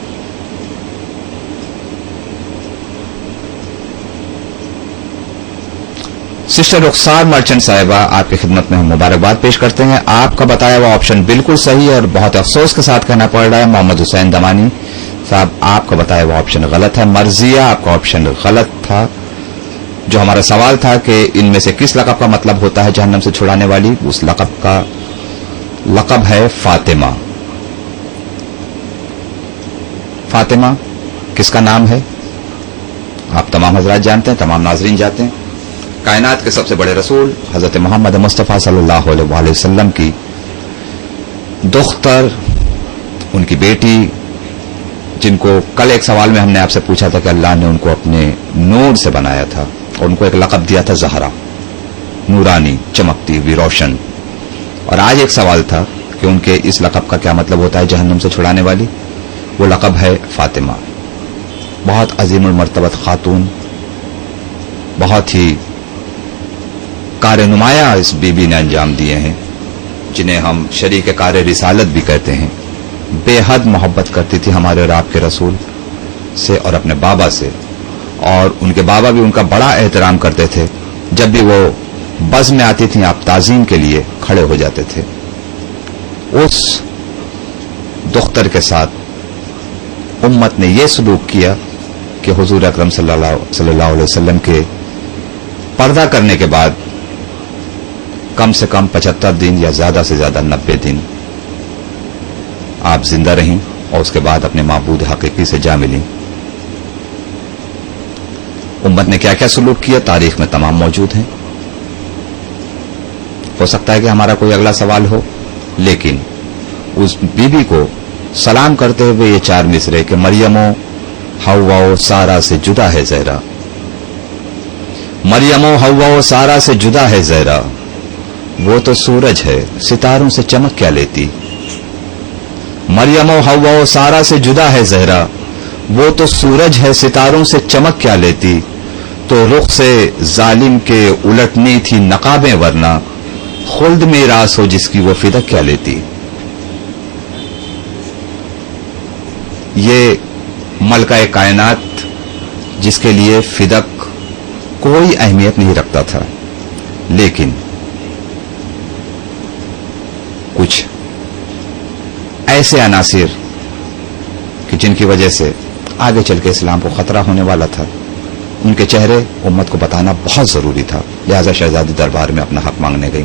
सिस्टर रुखसार मर्चेंट साहिबा आपकी खिदमत में हम मुबारकबाद पेश करते हैं। आपका बताया हुआ ऑप्शन बिल्कुल सही है और बहुत अफसोस के साथ कहना पड़ रहा है मोहम्मद हुसैन दमानी साहब, आपका बताया हुआ ऑप्शन गलत है। मर्जिया आपका ऑप्शन गलत था। जो हमारा सवाल था कि इनमें से किस लक़ब का मतलब होता है जहन्नम से छुड़ाने वाली, उस लक़ब का लक़ब है फातिमा। फातिमा किसका नाम है? आप तमाम हजरात जानते हैं, तमाम नाजरीन जानते हैं। कायनात के सबसे बड़े रसूल हजरत मोहम्मद मुस्तफ़ा सल्लल्लाहु अलैहि वसल्लम की दुख्तर, उनकी बेटी, जिनको कल एक सवाल में हमने आपसे पूछा था कि अल्लाह ने उनको अपने नूर से बनाया था और उनको एक लक़ब दिया था ज़हरा, नूरानी, चमकती हुई, रोशन। और आज एक सवाल था कि उनके इस लक़ब का क्या मतलब होता है जहन्नुम से छुड़ाने वाली। वो लक़ब है फातिमा। बहुत अजीमुल मर्तबत खातून, बहुत ही कार नुमाया इस बीबी ने अंजाम दिए हैं, जिन्हें हम शरीक कार रिसालत भी कहते हैं। बेहद मोहब्बत करती थी हमारे और आपके रसूल से और अपने बाबा से, और उनके बाबा भी उनका बड़ा एहतराम करते थे। जब भी वो बज़ में आती थी आप ताज़ीम के लिए खड़े हो जाते थे। उस दुख्तर के साथ उम्मत ने यह सलूक किया कि हुजूर अकरम सल्लल्लाहु अलैहि वसल्लम के पर्दा करने के बाद कम से कम 75 दिन या ज्यादा से ज्यादा 90 दिन आप जिंदा रहीं और उसके बाद अपने माबूद हकीकी से जा मिली। उम्मत ने क्या क्या सलूक किया तारीख में तमाम मौजूद हैं। हो सकता है कि हमारा कोई अगला सवाल हो, लेकिन उस बीबी को सलाम करते हुए ये 4 मिसरे कि मरियमो हव्वाओ सारा से जुदा है ज़हरा, मरियमो हव्वाओ सारा से जुदा है ज़हरा, वो तो सूरज है सितारों से चमक क्या लेती। मरियमो हव्वाओ सारा से जुदा है ज़हरा, वो तो सूरज है सितारों से चमक क्या लेती। तो रुख से जालिम के उलटनी थी नकाबें, वरना खुल्द में रास हो जिसकी वो फिदक क्या लेती। ये मलका कायनात जिसके लिए फिदक कोई अहमियत नहीं रखता था, लेकिन कुछ ऐसे अनासिर कि जिनकी वजह से आगे चल के इस्लाम को खतरा होने वाला था, उनके चेहरे उम्मत को बताना बहुत जरूरी था। लिहाजा शहजादी दरबार में अपना हक मांगने गई।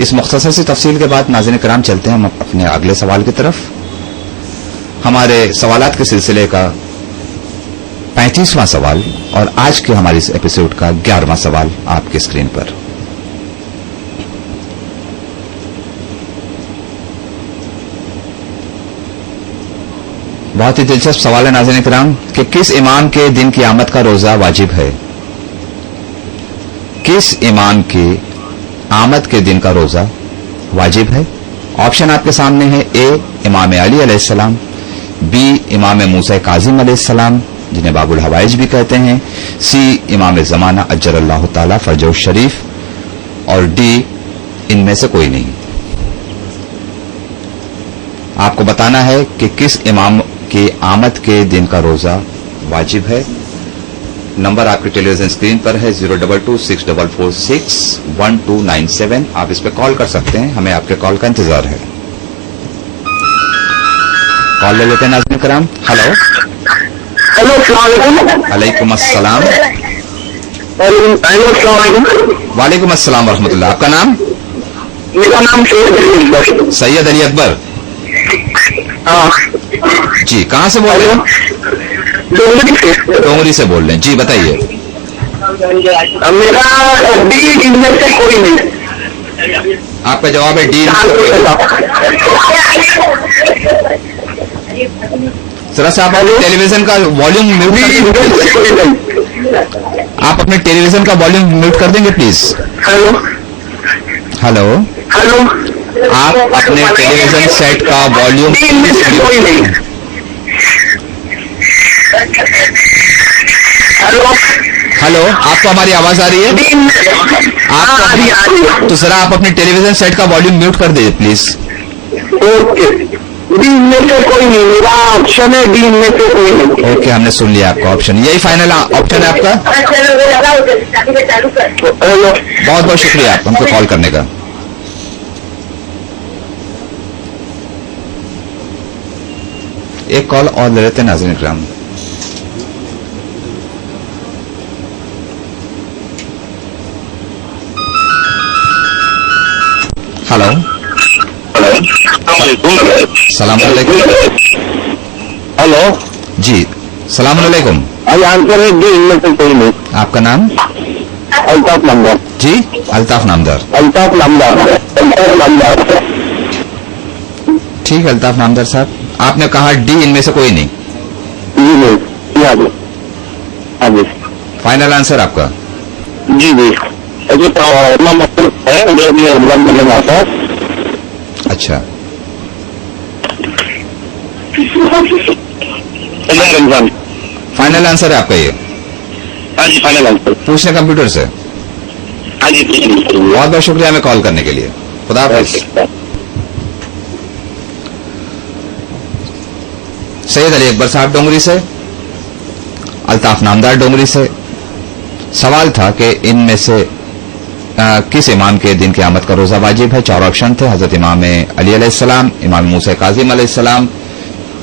इस मुख्तसर सी तफसील के बाद नाज़रीन किराम चलते हैं हम अपने अगले सवाल की तरफ। हमारे सवालात के सिलसिले का 35वां सवाल और आज के हमारे इस एपिसोड का 11वां सवाल आपकी स्क्रीन पर। बहुत ही दिलचस्प सवाल है नाज़रीन किराम कि किस इमाम के दिन की आमद का रोजा वाजिब है। किस इमाम के आमद के दिन का रोजा वाजिब है? ऑप्शन आपके सामने है। ए इमाम अली अलैहिस्सलाम, बी इमाम मूसा काजिम अलैहिस्सलाम जिन्हें बाबुल हवाइज भी कहते हैं, सी इमाम ज़माना अज्जरल्लाहु ताला फरजहु शरीफ, और डी इनमें से कोई नहीं। आपको बताना है कि किस इमाम के आमद के दिन का रोजा वाजिब है। नंबर आपके टेलीविजन स्क्रीन पर है 02264461297। आप इस पे कॉल कर सकते हैं, हमें आपके कॉल का इंतजार है। कॉल ले लेते हैं नाज़रीन करम। हेलो हेलो, अस्सलाम वालेकुम अस्सलाम। वालेकुम। वालेकुम अस्सलाम वरहमतुल्लाह। आपका नाम? मेरा नाम सैयद अली अकबर। हाँ जी, कहाँ से बोल रहे हैं? डोंगरी से बोल रहे हैं जी, बताइए। मेरा डी इनमें से कोई नहीं। आपका जवाब है डी। जरा सा आप टेलीविजन का वॉल्यूम म्यूट कर देंगे? आप अपने टेलीविजन का वॉल्यूम म्यूट कर देंगे प्लीज? हेलो हेलो हेलो, आप अपने टेलीविजन सेट का वॉल्यूम कोई नहीं। हेलो हेलो, आपको हमारी आवाज आ रही है? आपको तो जरा आप अपने टेलीविजन सेट का वॉल्यूम म्यूट कर दीजिए प्लीज। ओके, डी में से कोई नहीं। मेरा ऑप्शन है डी में से कोई नहीं। ओके, हमने सुन लिया आपका ऑप्शन। यही फाइनल ऑप्शन है आपका? हेलो, बहुत बहुत शुक्रिया आप हमको कॉल करने का। एक कॉल और ले लेते हैं नाज़रीन इकराम। हेलो सलाम अलैकुम। हेलो जी सलाम अलैकुम। अभी आंसर है जी, इनमें से कोई नहीं। आपका नाम? अल्ताफ नामदार। जी अल्ताफ नामदार। अल्ताफ नामदार। अल्ताफ नामदार। ठीक है अल्ताफ नामदार साहब, आपने कहा डी इनमें से कोई नहीं। जी नहीं, हाँ जी, हाँ जी, फाइनल आंसर आपका? जी जी। ऐसे तो है जो भी एग्जाम करने में आता है। अच्छा रमजान। फाइनल आंसर है आपका ये? हाँ जी, फाइनल आंसर। पूछने कंप्यूटर से। हाँ जी, बहुत बहुत शुक्रिया हमें कॉल करने के लिए। खुदा हाफिज। सैयद अली अकबर साहब डोंगरी से, अल्ताफ नामदार डोंगरी से। सवाल था कि इनमें से किस इमाम के दिन क़यामत का रोजा वाजिब है? 4 ऑप्शन थे, हजरत इमाम अली अलैहिस्सलाम, इमाम मूसा काजिम अलैहिस्सलाम,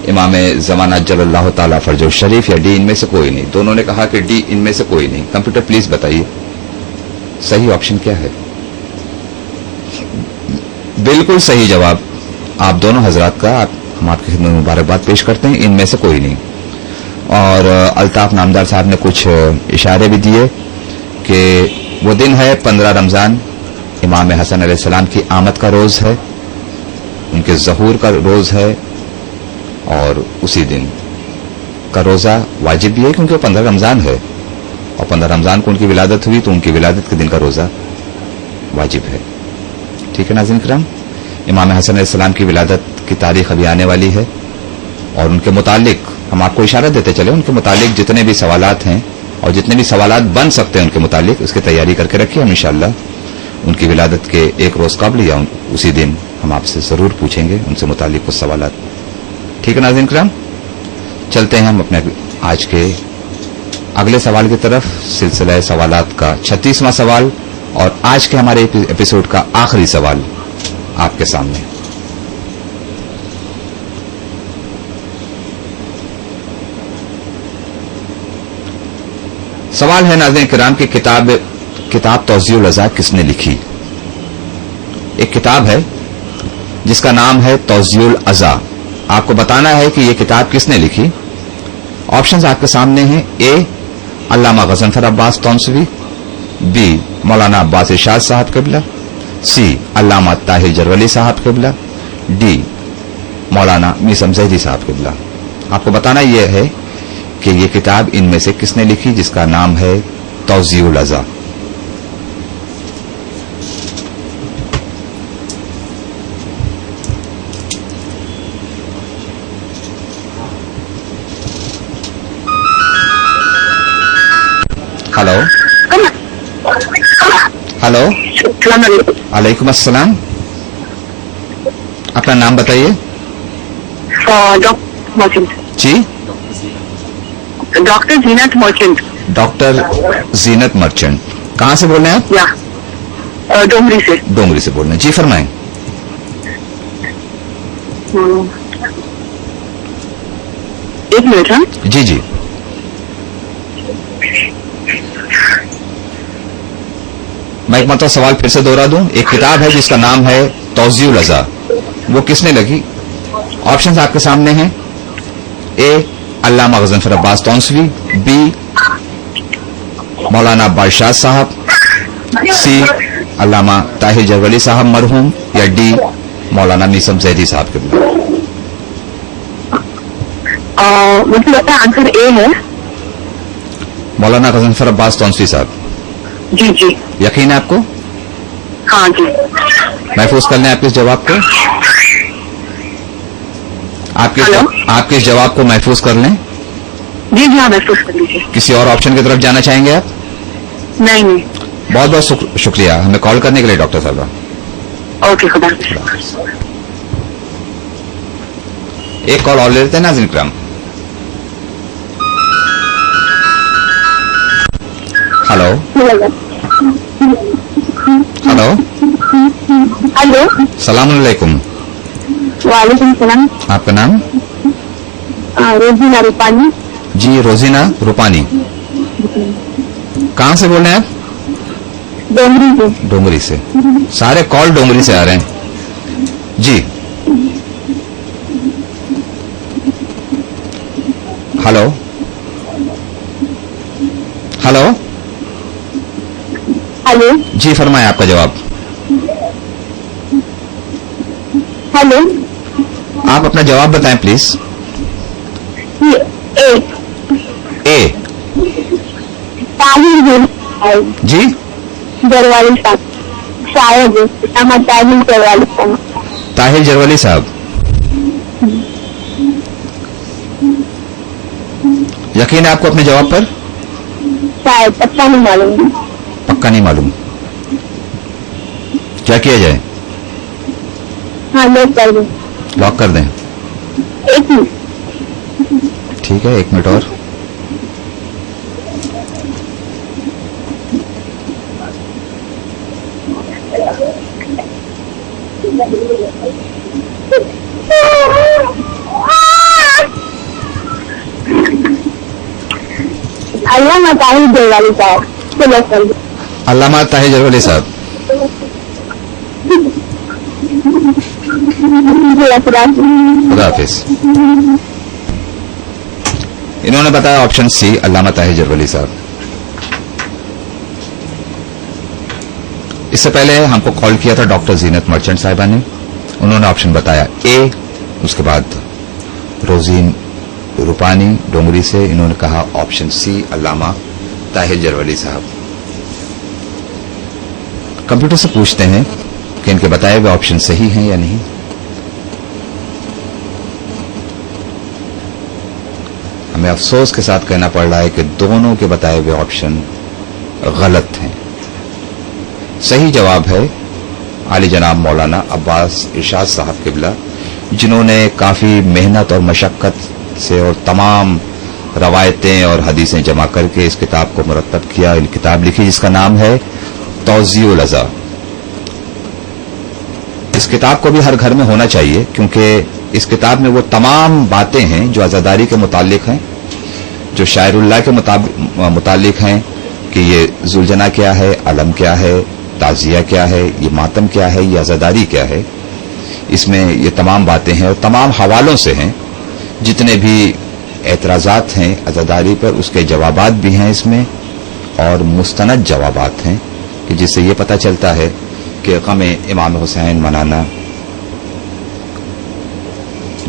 इमाम ज़माना जल्लल्लाहु ताला फरजो शरीफ, या डी इनमें से कोई नहीं। दोनों ने कहा कि डी इनमें से कोई नहीं। कंप्यूटर प्लीज बताइए सही ऑप्शन क्या है? बिल्कुल सही जवाब आप दोनों हजरात का हम आपकी खिदमत में मुबारकबाद पेश करते हैं, इनमें से कोई नहीं। और अल्ताफ नामदार साहब ने कुछ इशारे भी दिए कि वो दिन है 15 रमजान, इमाम हसन अलैहिस्सलाम की आमद का रोज है, उनके ज़हूर का रोज है, और उसी दिन का रोजा वाजिब भी है क्योंकि वो 15 रमजान है, और 15 रमजान को उनकी विलादत हुई तो उनकी विलादत के दिन का रोजा वाजिब है। ठीक है नाज़रीन किराम, इमाम हसन अलैहिस्सलाम की विलादत की तारीख अभी आने वाली है, और उनके मुतालिक हम आपको इशारा देते चले, उनके मुतालिक जितने भी सवालात हैं और जितने भी सवालात बन सकते हैं उनके मुतालिक, उसकी तैयारी करके रखिए। हम इंशाअल्लाह उनकी विलादत के एक रोज कबल या उसी दिन हम आपसे जरूर पूछेंगे उनसे मुतालिक कुछ सवालात। ठीक है नाज़रीन किराम, चलते हैं हम अपने आज के अगले सवाल की तरफ। सिलसिला सवालात का 36वां सवाल और आज के हमारे एपिसोड का आखिरी सवाल आपके सामने। सवाल है नाज़रीन किराम की किताब तौज़ीउल अज़ा किसने लिखी? एक किताब है जिसका नाम है तौज़ीउल अज़ा। आपको बताना है कि यह किताब किसने लिखी। ऑप्शंस आपके सामने हैं। ए अल्लामा गज़नफ़र अब्बास तौनसवी, बी मौलाना अब्बास इरशाद साहब क़िबला, सी अल्लामा ताहिर जरवली साहब क़िबला, डी मौलाना मीसम ज़ैदी साहब क़िबला। आपको बताना यह है कि यह किताब इनमें से किसने लिखी जिसका नाम है तौज़ीउल अज़ा। हेलो हेलो, वालेकुम अस्सलाम। अपना नाम बताइए। जी, डॉक्टर जीनत मर्चेंट। डॉक्टर जीनत मर्चेंट, कहाँ से बोल रहे हैं आप? या डोंगरी से। डोंगरी से बोल रहे हैं, जी फरमाएं। एक मिनट। हाँ जी जी, मैं एक मतलब सवाल फिर से दोहरा दूं। एक किताब है जिसका नाम है तौज़ीउल अज़ा, वो किसने लिखी? ऑप्शंस आपके सामने हैं। ए अल्लामा गज़नफ़र अब्बास तौनसवी, बी मौलाना अब्बास इरशाद साहब, सी अल्लामा ताहिर जरवली साहब मरहूम, या डी मौलाना मीसम ज़ैदी साहब के। मुझे लगता है आंसर ए है। मौलाना गज़नफ़र अब्बास तौनसवी साहब। जी जी। यकीन है आपको? हाँ जी। महफूज कर लें आपके इस जवाब को। आपके इस जवाब को महफूज कर लें। जी जी, हाँ महफूज कर लीजिए। किसी और ऑप्शन की तरफ जाना चाहेंगे आप? नहीं नहीं। बहुत बहुत शुक्रिया हमें कॉल करने के लिए डॉक्टर साहब। ओके, खुदा। एक कॉल और ले लेते हैं नाज़रीन किराम। हेलो हेलो हेलो, सलाम अलैकुम। वालेकुम सलाम। आपका नाम? रोजीना रूपानी। जी रोजीना रूपानी, कहाँ से बोल रहे हैं आप? डोंगरी से। डोंगरी से। सारे कॉल डोंगरी से आ रहे हैं। جی ہلو ہلو ہلو جی فرمائیں آپ کا جواب. ہلو آپ اپنا جواب بتائیں پلیز. اے جی جروالی صاحب شاید احمد طاہر جروالی صاحب. طاہر جروالی صاحب. یقین ہے آپ کو اپنے جواب پر؟ شاید پکا نہیں معلوم. پکا نہیں معلوم. کیا کیا جائے؟ ہاں لوگ کر دیں. لاک کر دیں. ایک منٹ. ٹھیک ہے 1 منٹ اور. علامہ طاہر جروالی صاحب. چلو کر دیں. علامہ طاہر جروالی صاحب. خدا حافظ. انہوں نے بتایا آپشن سی علامہ طاہر جروالی صاحب. اس سے پہلے ہم کو کال کیا تھا ڈاکٹر زینت مرچنٹ صاحبہ نے. انہوں نے آپشن بتایا اے. اس کے بعد روزین روپانی ڈونگری سے انہوں نے کہا آپشن سی علامہ طاہر جروالی صاحب. کمپیوٹر سے پوچھتے ہیں کہ ان کے بتائے ہوئے آپشن صحیح ہیں یا نہیں. ہمیں افسوس کے ساتھ کہنا پڑ رہا ہے کہ دونوں کے بتائے ہوئے آپشن غلط ہیں. صحیح جواب ہے عالی جناب مولانا عباس ارشاد صاحب قبلہ، جنہوں نے کافی محنت اور مشقت سے اور تمام روایتیں اور حدیثیں جمع کر کے اس کتاب کو مرتب کیا. کتاب لکھی جس کا نام ہے توضیح العزا. اس کتاب کو بھی ہر گھر میں ہونا چاہیے، کیونکہ اس کتاب میں وہ تمام باتیں ہیں جو عزاداری کے متعلق ہیں، جو شاعر اللہ کے متعلق ہیں کہ یہ ذوالجنا کیا ہے، علم کیا ہے، تعزیہ کیا ہے، یہ ماتم کیا ہے، یہ عزاداری کیا ہے. اس میں یہ تمام باتیں ہیں اور تمام حوالوں سے ہیں. جتنے بھی اعتراضات ہیں عزاداری پر اس کے جوابات بھی ہیں اس میں، اور مستند جوابات ہیں کہ جس سے یہ پتہ چلتا ہے کہ غم امام حسین منانا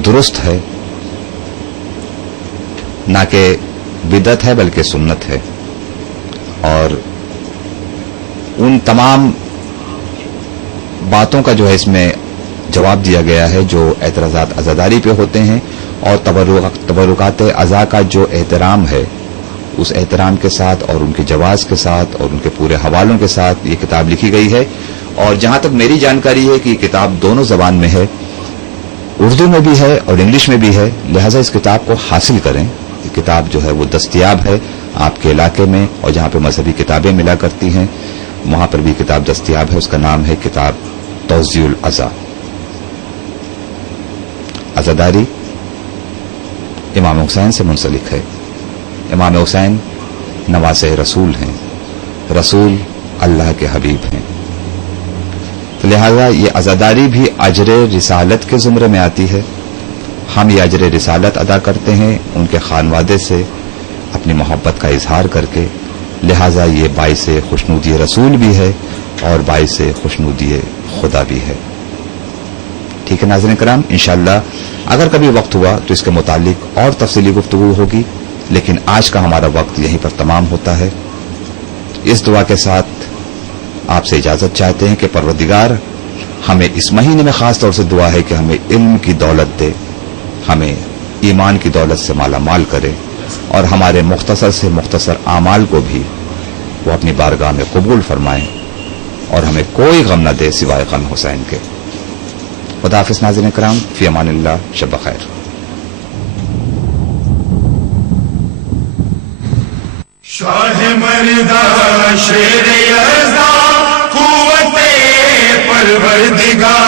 درست ہے، نہ کہ بدعت ہے بلکہ سنت ہے. اور ان تمام باتوں کا جو ہے اس میں جواب دیا گیا ہے جو اعتراضات عزاداری پہ ہوتے ہیں، اور تبرکات عزا کا جو احترام ہے اس احترام کے ساتھ اور ان کے جواز کے ساتھ اور ان کے پورے حوالوں کے ساتھ یہ کتاب لکھی گئی ہے. اور جہاں تک میری جانکاری ہے کہ یہ کتاب دونوں زبان میں ہے، اردو میں بھی ہے اور انگلش میں بھی ہے، لہذا اس کتاب کو حاصل کریں. یہ کتاب جو ہے وہ دستیاب ہے آپ کے علاقے میں، اور جہاں پہ مذہبی کتابیں ملا کرتی ہیں وہاں پر بھی کتاب دستیاب ہے. اس کا نام ہے کتاب توضیح العزا. عزاداری امام حسین سے منسلک ہے. امام حسین نواسہ رسول ہیں، رسول اللہ کے حبیب ہیں. لہذا یہ عزاداری بھی اجر رسالت کے زمرے میں آتی ہے. ہم یہ اجر رسالت ادا کرتے ہیں ان کے خانوادے سے اپنی محبت کا اظہار کر کے. لہذا یہ باعث خوشنودی رسول بھی ہے اور باعث خوشنودی خدا بھی ہے. ٹھیک ہے ناظرین کرام، انشاءاللہ اگر کبھی وقت ہوا تو اس کے متعلق اور تفصیلی گفتگو ہوگی، لیکن آج کا ہمارا وقت یہیں پر تمام ہوتا ہے. اس دعا کے ساتھ آپ سے اجازت چاہتے ہیں کہ پروردگار ہمیں اس مہینے میں خاص طور سے دعا ہے کہ ہمیں علم کی دولت دے، ہمیں ایمان کی دولت سے مالا مال کرے، اور ہمارے مختصر سے مختصر اعمال کو بھی وہ اپنی بارگاہ میں قبول فرمائیں، اور ہمیں کوئی غم نہ دے سوائے غم حسین کے. خدا حافظ ناظرین کرام، فی امان اللہ، شب بخیر. شاہ مردہ شیر یزداں قوت پروردگار